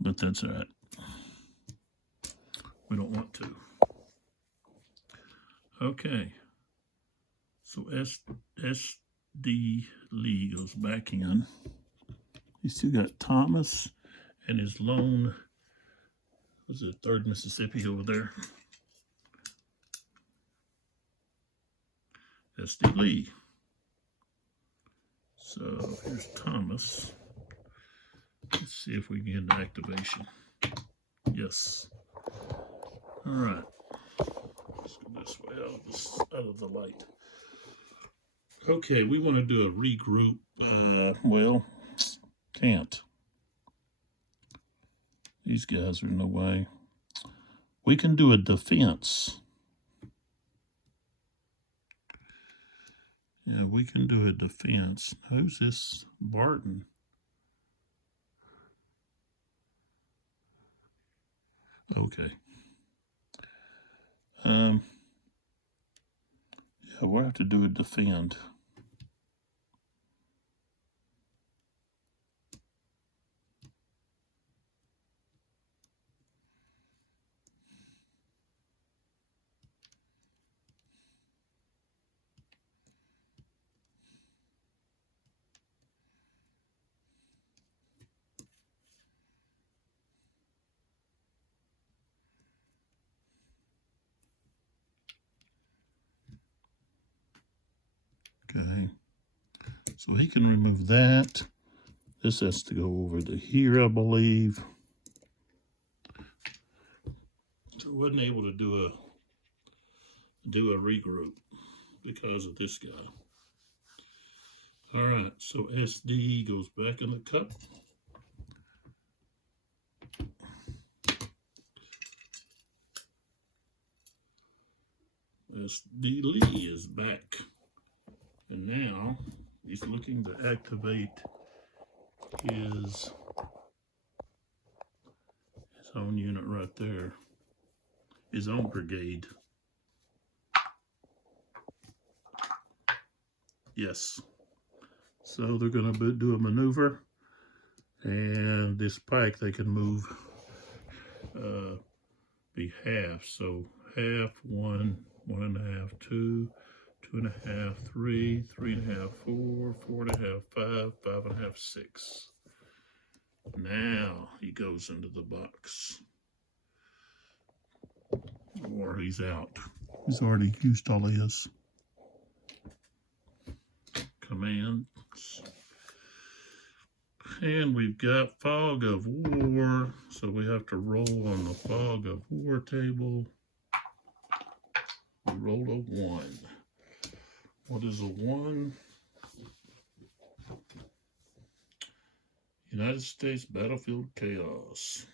but that's all right. We don't want to. Okay. So S.D. Lee goes back in. He's still got Thomas and his lone, was it 3rd Mississippi over there? S.D. Lee. So here's Thomas. Let's see if we can get an activation. Yes. All right. Let's go this way out of the light. Okay, we want to do a regroup. Well, can't. These guys are in the way. We can do a defense. Yeah, we can do a defense. Who's this? Barton. Okay. Yeah, we'll have to do a defend. Okay. So he can remove that. This has to go over to here, I believe. So we wasn't able to do a regroup because of this guy. All right, so SD goes back in the cup. SD Lee is back. And now he's looking to activate his own unit right there, his own brigade. Yes. So they're going to do a maneuver, and this pike they can move, be half. So half, 1, 1.5, 2, 2.5, 3, 3.5, 4, 4.5, 5, 5.5, 6. Now he goes into the box. Or he's out. He's already used all his commands. And we've got fog of war. So we have to roll on the fog of war table. We rolled a 1. What is a 1? United States Battlefield Chaos.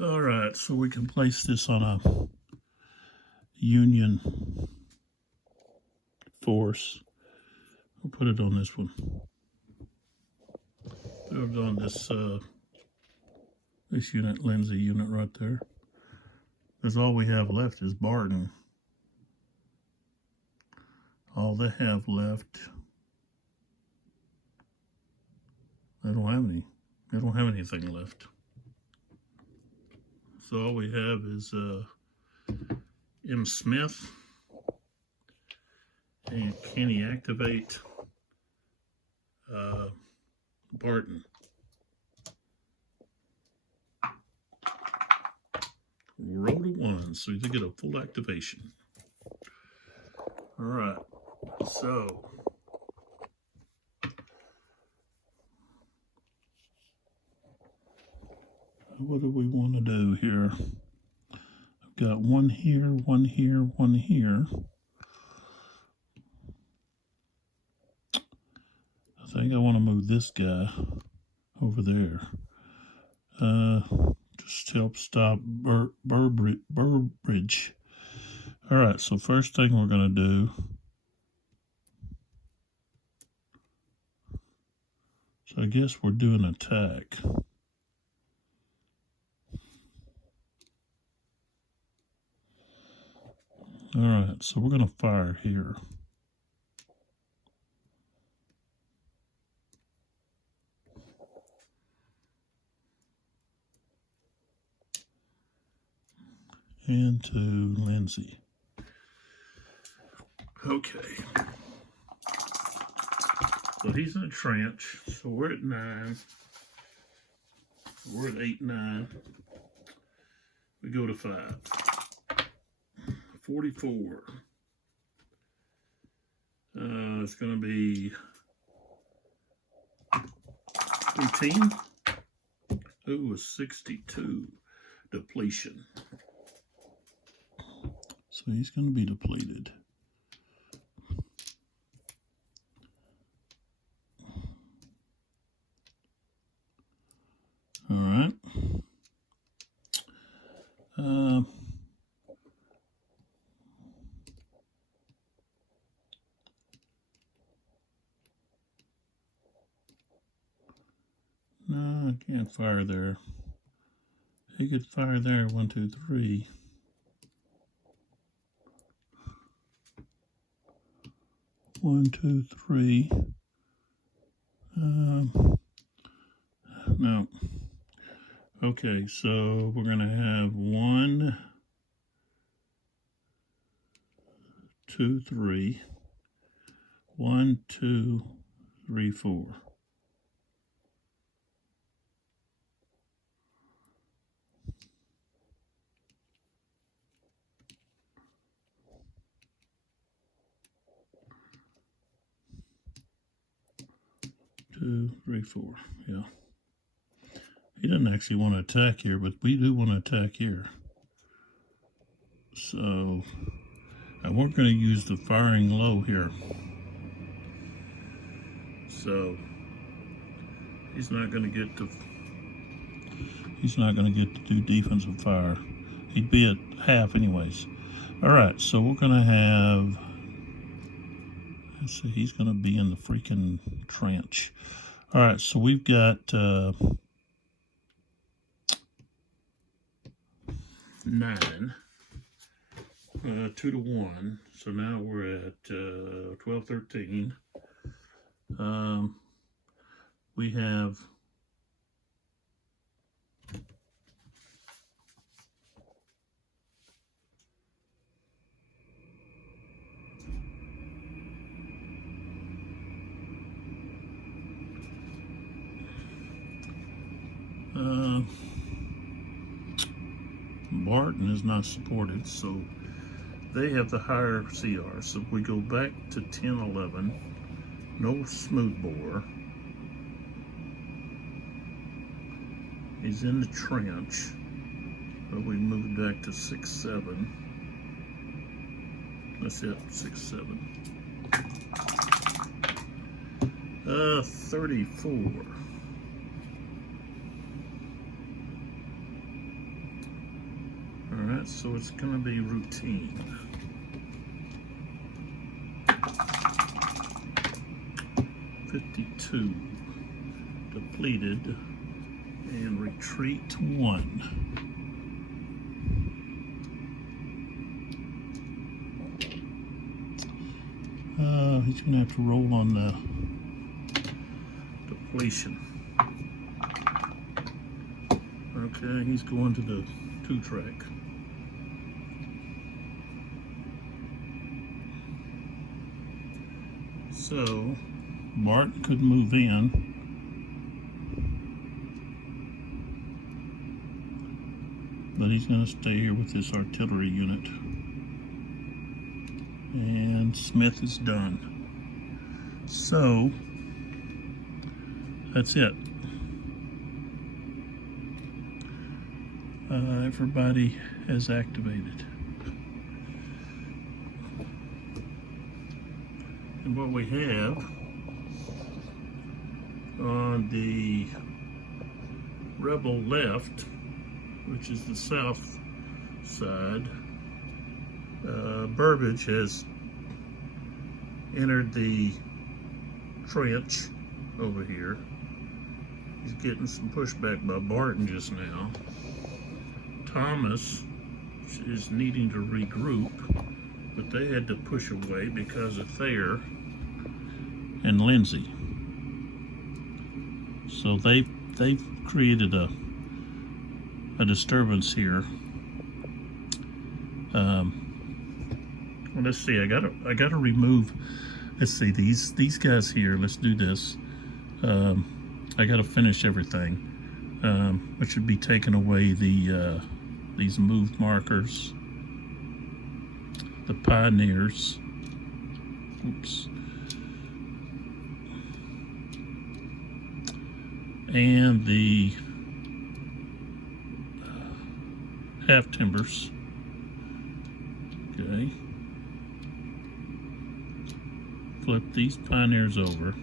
All right, so we can place this on a Union force. We'll put it on this one. Put it on this unit, Lindsay unit right there. Because all we have left is Barton. All they have left I don't have any. I don't have anything left. So all we have is M. Smith. And can he activate Barton? Roll to 1, so you get a full activation. All right, so what do we want to do here? I've got one here, one here, one here. I think I want to move this guy over there. Just help stop Burbridge. All right, so first thing we're going to do, so I guess we're doing attack. All right, so we're going to fire here. And to Lindsay. Okay. So he's in a trench. So we're at 9. We're at 8, 9. We go to 5. 44. It's going to be routine. Ooh, a 62 depletion. So he's going to be depleted. All right. No, I can't fire there. He could fire there. 1, 2, 3. One, 2, 3. No. Okay, so we're going to have 1, 2, 3. 1, 2, 3, 4. Two, 3, 4. Yeah. He doesn't actually want to attack here, but we do want to attack here. So, and we're going to use the firing low here. So, he's not going to get to do defensive fire. He'd be at half anyways. All right, so we're going to have. Let's see, he's going to be in the freaking trench. All right, so we've got 9, 2 to 1. So now we're at 12, 13. We have Barton is not supported, so they have the higher CR. So if we go back to 10, 11, no smooth bore. He's in the trench, but we move back to 6, 7. That's it, 6, 7. 34. Alright, so it's going to be routine. 52. Depleted. And retreat 1. He's going to have to roll on the depletion. Okay, he's going to the 2-track. So, Barton could move in. But he's going to stay here with this artillery unit. And Smith is done. So, that's it. Everybody has activated. And what we have on the rebel left, which is the south side, Burbage has entered the trench over here. He's getting some pushback by Barton just now. Thomas is needing to regroup, but they had to push away because of Thayer and Lindsay. So they've created a disturbance here. Let's see. I gotta remove. Let's see these guys here. Let's do this. I gotta finish everything. Which should be taking away these move markers. The pioneers. Oops. And the half timbers. Okay. Flip these pioneers over.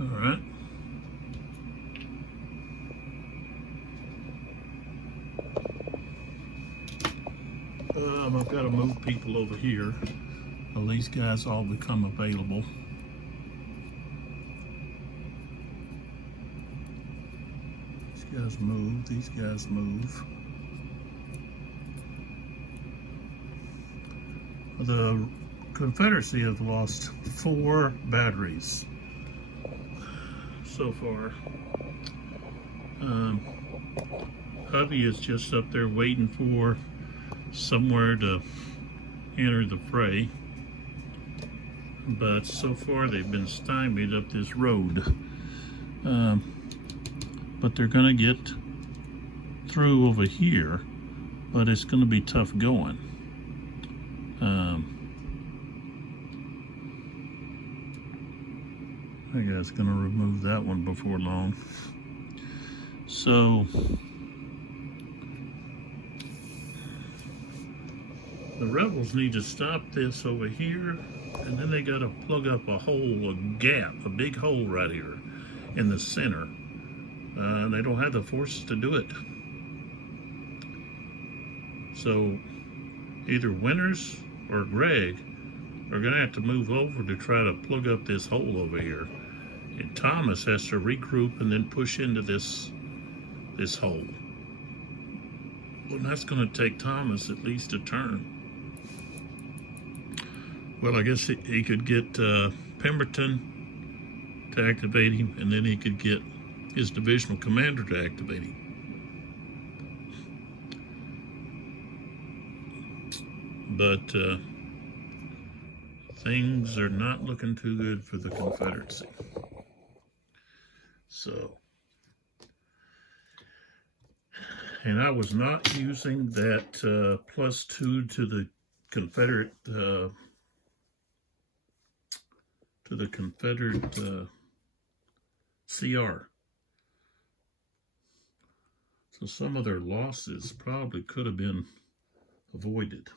All right. I've got to move people over here. Well, these guys all become available. These guys move. These guys move. The Confederacy have lost 4 batteries so far. Hubby is just up there waiting for somewhere to enter the fray, but so far they've been stymied up this road. But they're going to get through over here, but it's going to be tough going. I guess going to remove that one before long. So the rebels need to stop this over here, and then they got to plug up a hole, a gap, a big hole right here in the center. They don't have the forces to do it. So either Winters or Gregg are going to have to move over to try to plug up this hole over here. And Thomas has to regroup and then push into this hole. Well, that's going to take Thomas at least a turn. Well, I guess he could get Pemberton to activate him, and then he could get his divisional commander to activate him. But things are not looking too good for the Confederacy. So, and I was not using that +2 to the Confederate to the Confederate CR. So some of their losses probably could have been avoided,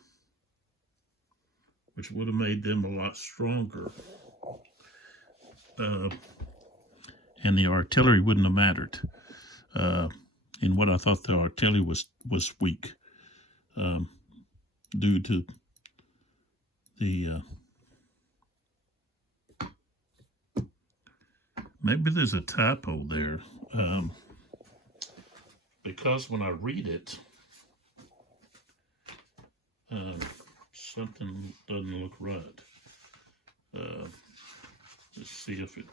which would have made them a lot stronger. And the artillery wouldn't have mattered. In what I thought the artillery was weak, due to the maybe there's a typo there, because when I read it, something doesn't look right. Let's see if it.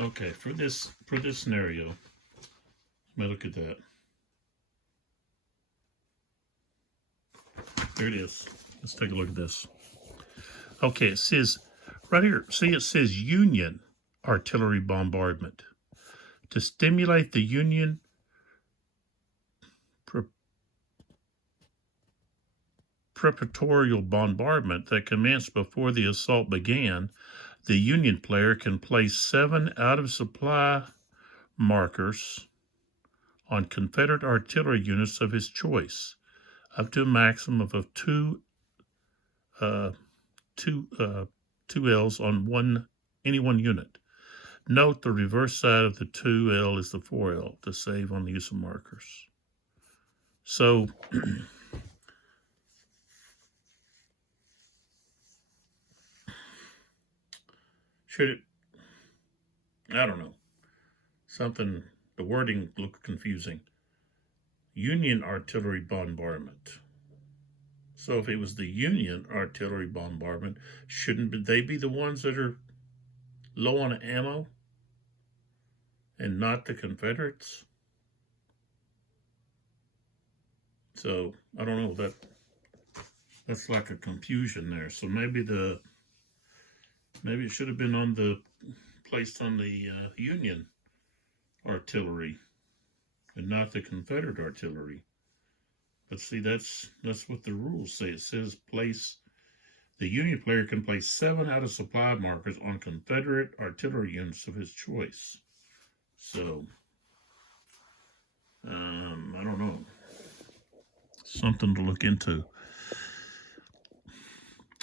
Okay, for this scenario, let me look at that. There it is. Let's take a look at this. Okay, it says right here. See, it says Union artillery bombardment to stimulate the Union preparatory bombardment that commenced before the assault began. The Union player can place 7 out-of-supply markers on Confederate artillery units of his choice, up to a maximum of two L's on any one unit. Note the reverse side of the 2L is the 4L to save on the use of markers. So should it, I don't know, something, the wording looked confusing. Union artillery bombardment. So if it was the Union artillery bombardment, shouldn't they be the ones that are low on ammo and not the Confederates? So I don't know, that's like a confusion there. So maybe it should have been placed on the Union artillery and not the Confederate artillery. But see, that's what the rules say. It says the Union player can place 7 out-of-supply markers on Confederate artillery units of his choice. So, I don't know. Something to look into.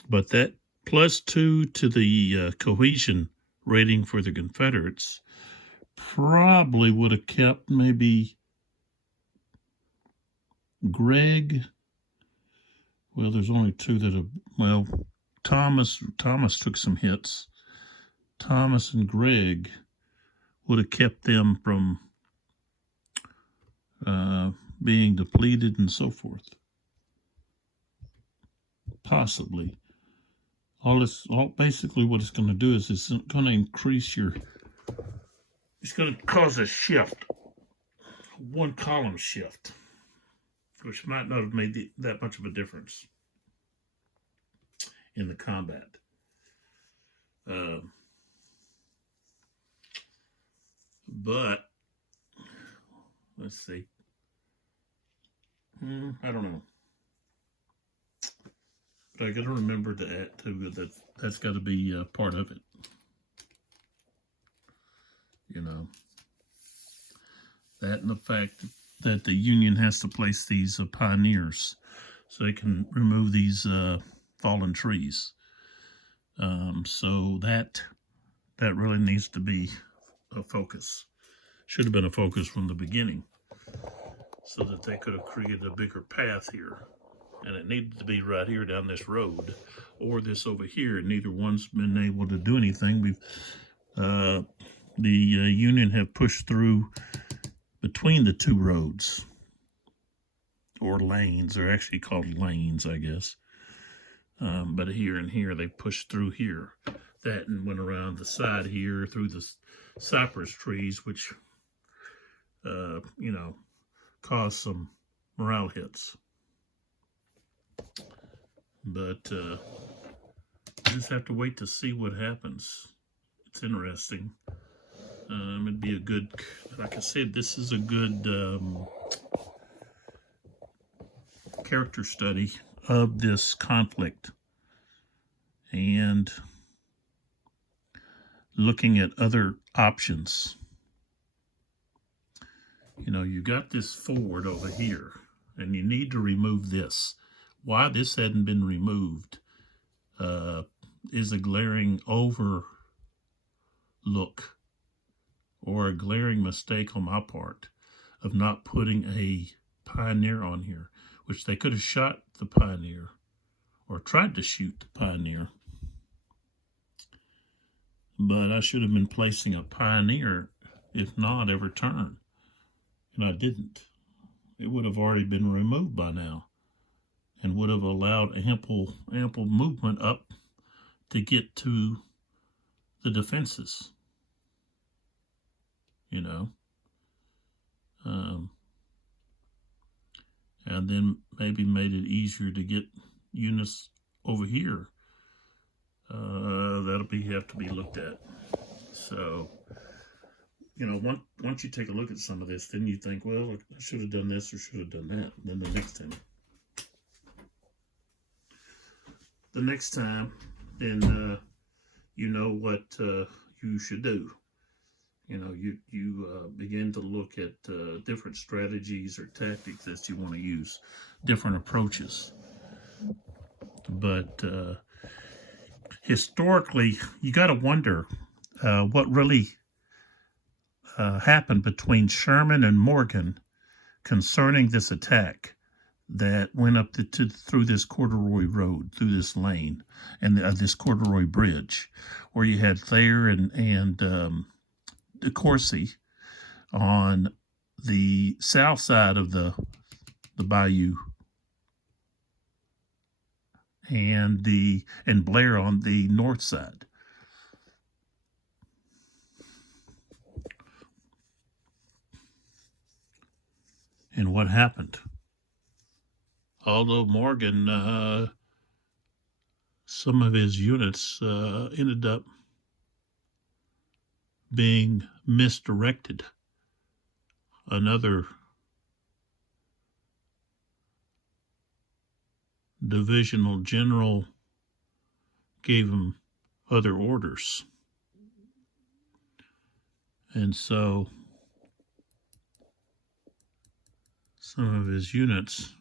But that +2 to the cohesion rating for the Confederates probably would have kept maybe Greg. Well, there's only 2 that have. Well, Thomas took some hits. Thomas and Greg would have kept them from being depleted and so forth. Possibly. Basically what it's going to do is it's going to increase it's going to cause a shift, 1 column shift, which might not have made that much of a difference in the combat. But let's see. I don't know. But I got to remember to add too that's got to be part of it. You know, that and the fact that the Union has to place these pioneers so they can remove these fallen trees. So that really needs to be a focus. Should have been a focus from the beginning, so that they could have created a bigger path here. And it needed to be right here down this road, or this over here. Neither one's been able to do anything. The Union have pushed through between the 2 roads, or lanes. They're actually called lanes, I guess. But here and here, they pushed through here. That and went around the side here through the cypress trees, which, caused some morale hits. But I just have to wait to see what happens. It's interesting. It'd be a good, like I said, this is a good character study of this conflict and looking at other options. You know, you got this ford over here, and you need to remove this. Why this hadn't been removed is a glaring overlook or a glaring mistake on my part of not putting a Pioneer on here, which they could have shot the Pioneer or tried to shoot the Pioneer. But I should have been placing a Pioneer, if not every turn. And I didn't. It would have already been removed by now and would have allowed ample movement up to get to the defenses, you know. And then maybe made it easier to get units over here. That'll have to be looked at. So, you know, once you take a look at some of this, then you think, well, I should have done this or should have done that. And then the next time, then you know what you should do. You know, you begin to look at different strategies or tactics that you want to use, different approaches. But historically, you got to wonder what really happened between Sherman and Morgan concerning this attack that went up through this corduroy road, through this lane, and this corduroy bridge, where you had Thayer and De Courcy on the south side of the Bayou, and Blair on the north side. And what happened? Although Morgan, some of his units ended up being misdirected. Another divisional general gave him other orders. And so some of his units,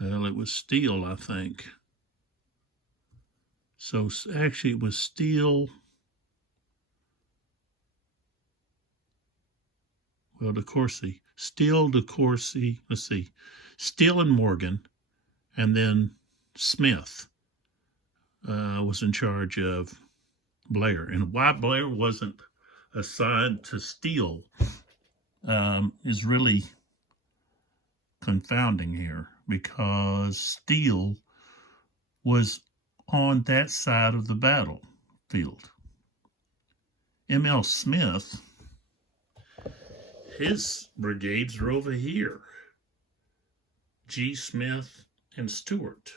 well, it was Steele, I think. So actually it was Steele, well, De Courcy, Steele, De Courcy, let's see, Steele and Morgan, and then Smith was in charge of Blair. And why Blair wasn't assigned to Steele is really confounding here, because Steele was on that side of the battlefield. M.L. Smith, his brigades are over here. G. Smith and Stewart.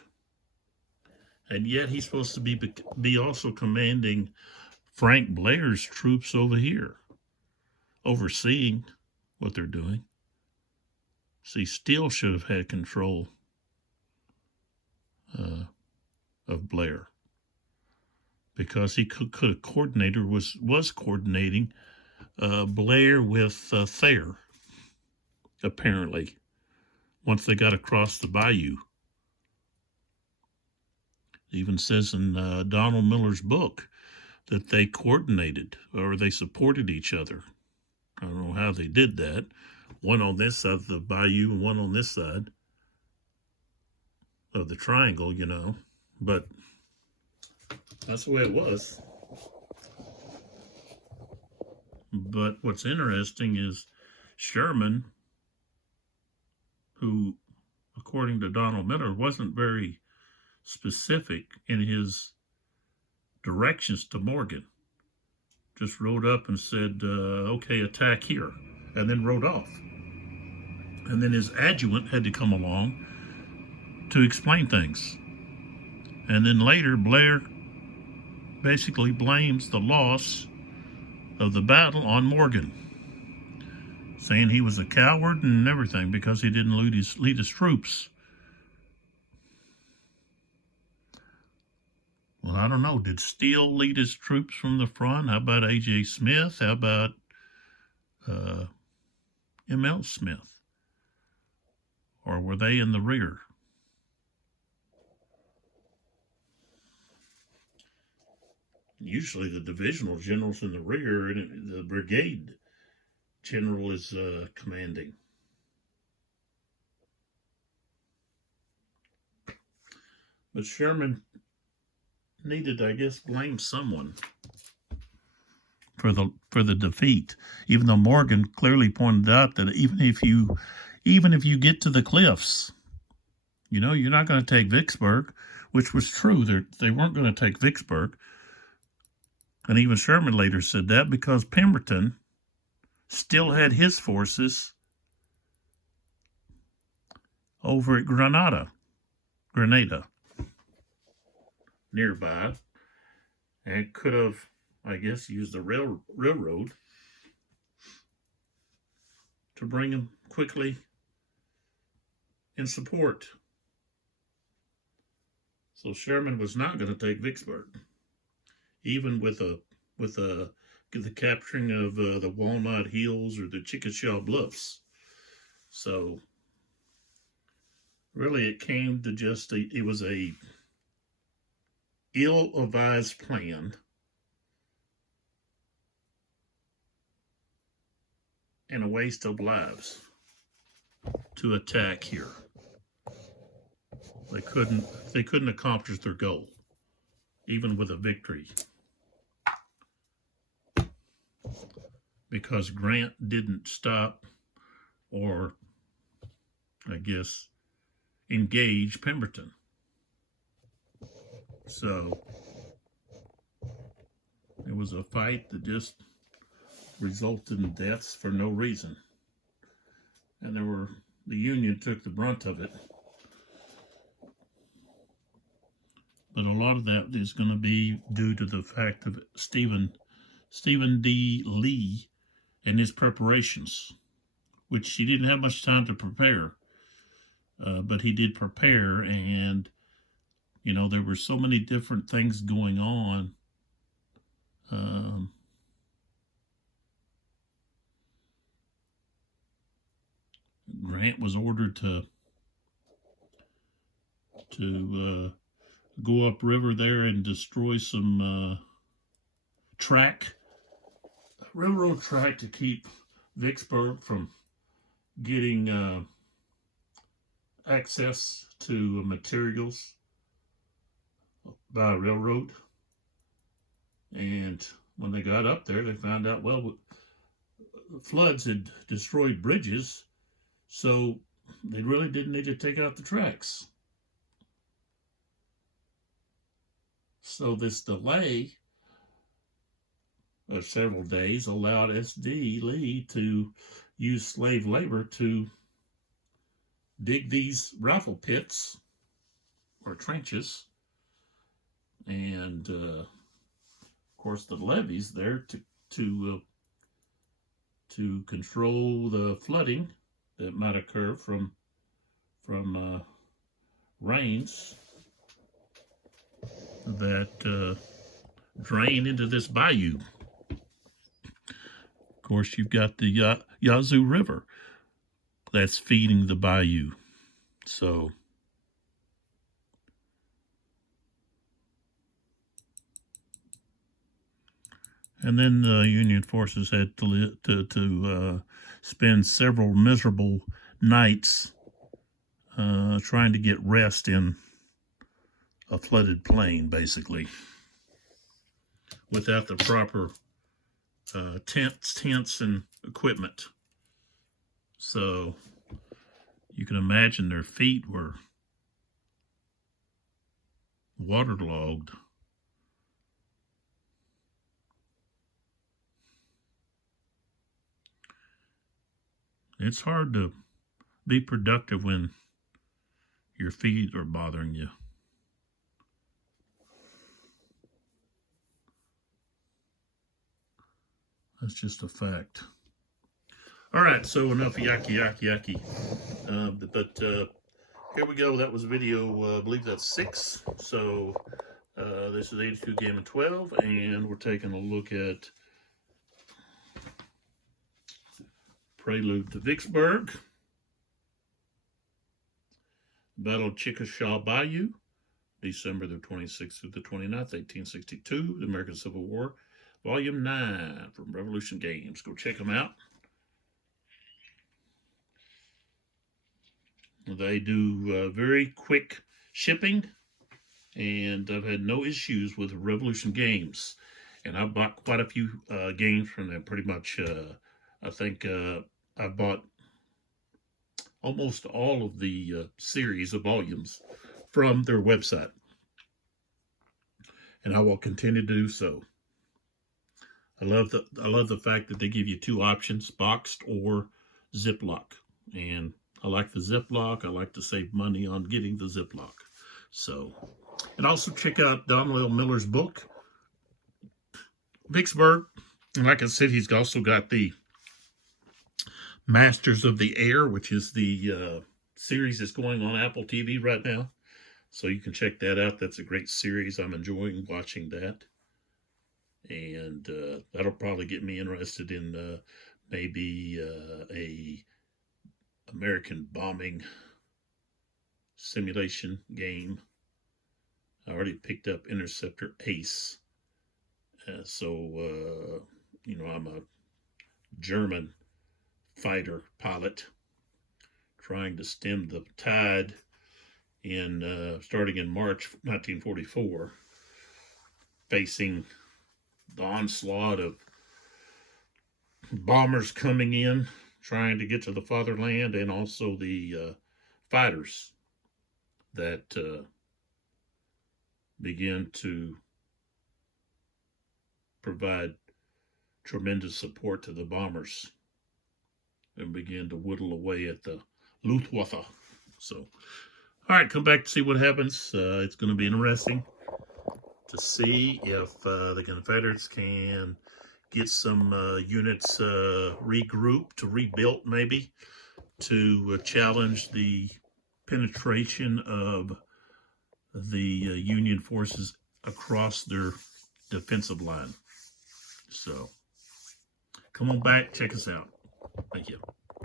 And yet he's supposed to be also commanding Frank Blair's troops over here, overseeing what they're doing. See, Steele should have had control of Blair, because he could have coordinated, was coordinating Blair with Thayer, apparently, once they got across the bayou. It even says in Donald Miller's book that they coordinated, or they supported each other. I don't know how they did that. One on this side of the bayou and one on this side of the triangle, you know. But that's the way it was. But what's interesting is Sherman, who, according to Donald Miller, wasn't very specific in his directions to Morgan, just rode up and said, okay, attack here, and then rode off. And then his adjutant had to come along to explain things. And then later, Blair basically blames the loss of the battle on Morgan, saying he was a coward and everything because he didn't lead his troops. Well, I don't know. Did Steele lead his troops from the front? How about A.J. Smith? How about M.L. Smith? Or were they in the rear? Usually the divisional general's in the rear and the brigade general is commanding. But Sherman needed, I guess, blame someone for the defeat, even though Morgan clearly pointed out that even if you get to the cliffs, you're not going to take Vicksburg, which was true. They weren't going to take Vicksburg. And even Sherman later said that because Pemberton still had his forces over at Grenada, nearby, and could have, I guess, used the railroad to bring him quickly in support. So Sherman was not going to take Vicksburg, even with the capturing of the Walnut Hills or the Chickasaw Bluffs. So really, it came to just it was a ill-advised plan and a waste of lives to attack here. They couldn't accomplish their goal, even with a victory, because Grant didn't stop or, I guess, engage Pemberton. So it was a fight that just resulted in deaths for no reason. And the Union took the brunt of it. But a lot of that is going to be due to the fact of Stephen D. Lee and his preparations, which he didn't have much time to prepare. But he did prepare, and there were so many different things going on. Grant was ordered to go upriver there and destroy some railroad track to keep Vicksburg from getting access to materials by railroad. And when they got up there, they found out, well, floods had destroyed bridges, so they really didn't need to take out the tracks. So this delay of several days allowed S.D. Lee to use slave labor to dig these rifle pits or trenches, and of course the levees there to control the flooding that might occur from rains that drain into this bayou. Of course, you've got the Yazoo River that's feeding the bayou. So and then the Union forces had to spend several miserable nights trying to get rest in a flooded plain, basically, without the proper tents and equipment. So you can imagine their feet were waterlogged. It's hard to be productive when your feet are bothering you. That's just a fact. All right, so enough yucky. But here we go. That was video, I believe that's 6. So this is 82 Game of 12, and we're taking a look at Prelude to Vicksburg, Battle of Chickasaw Bayou, December the 26th through the 29th, 1862, the American Civil War, Volume 9 from Revolution Games. Go check them out. They do very quick shipping, and I've had no issues with Revolution Games. And I've bought quite a few games from them. Pretty much, I think I've bought almost all of the series of volumes from their website, and I will continue to do so. I love the fact that they give you 2 options: boxed or Ziploc, and I like the Ziploc. I like to save money on getting the Ziploc. So, and also check out Donald L. Miller's book, Vicksburg. And like I said, he's also got the Masters of the Air, which is the series that's going on Apple TV right now. So you can check that out. That's a great series. I'm enjoying watching that. And that'll probably get me interested in maybe a American bombing simulation game. I already picked up Interceptor Ace. So I'm a German fighter pilot trying to stem the tide starting in March 1944, facing the onslaught of bombers coming in, trying to get to the fatherland, and also the fighters that begin to provide tremendous support to the bombers and begin to whittle away at the Luttwaffe. So, all right, come back to see what happens. It's going to be interesting to see if the Confederates can get some units regrouped, rebuilt maybe, to challenge the penetration of the Union forces across their defensive line. So, come on back, check us out. Thank you.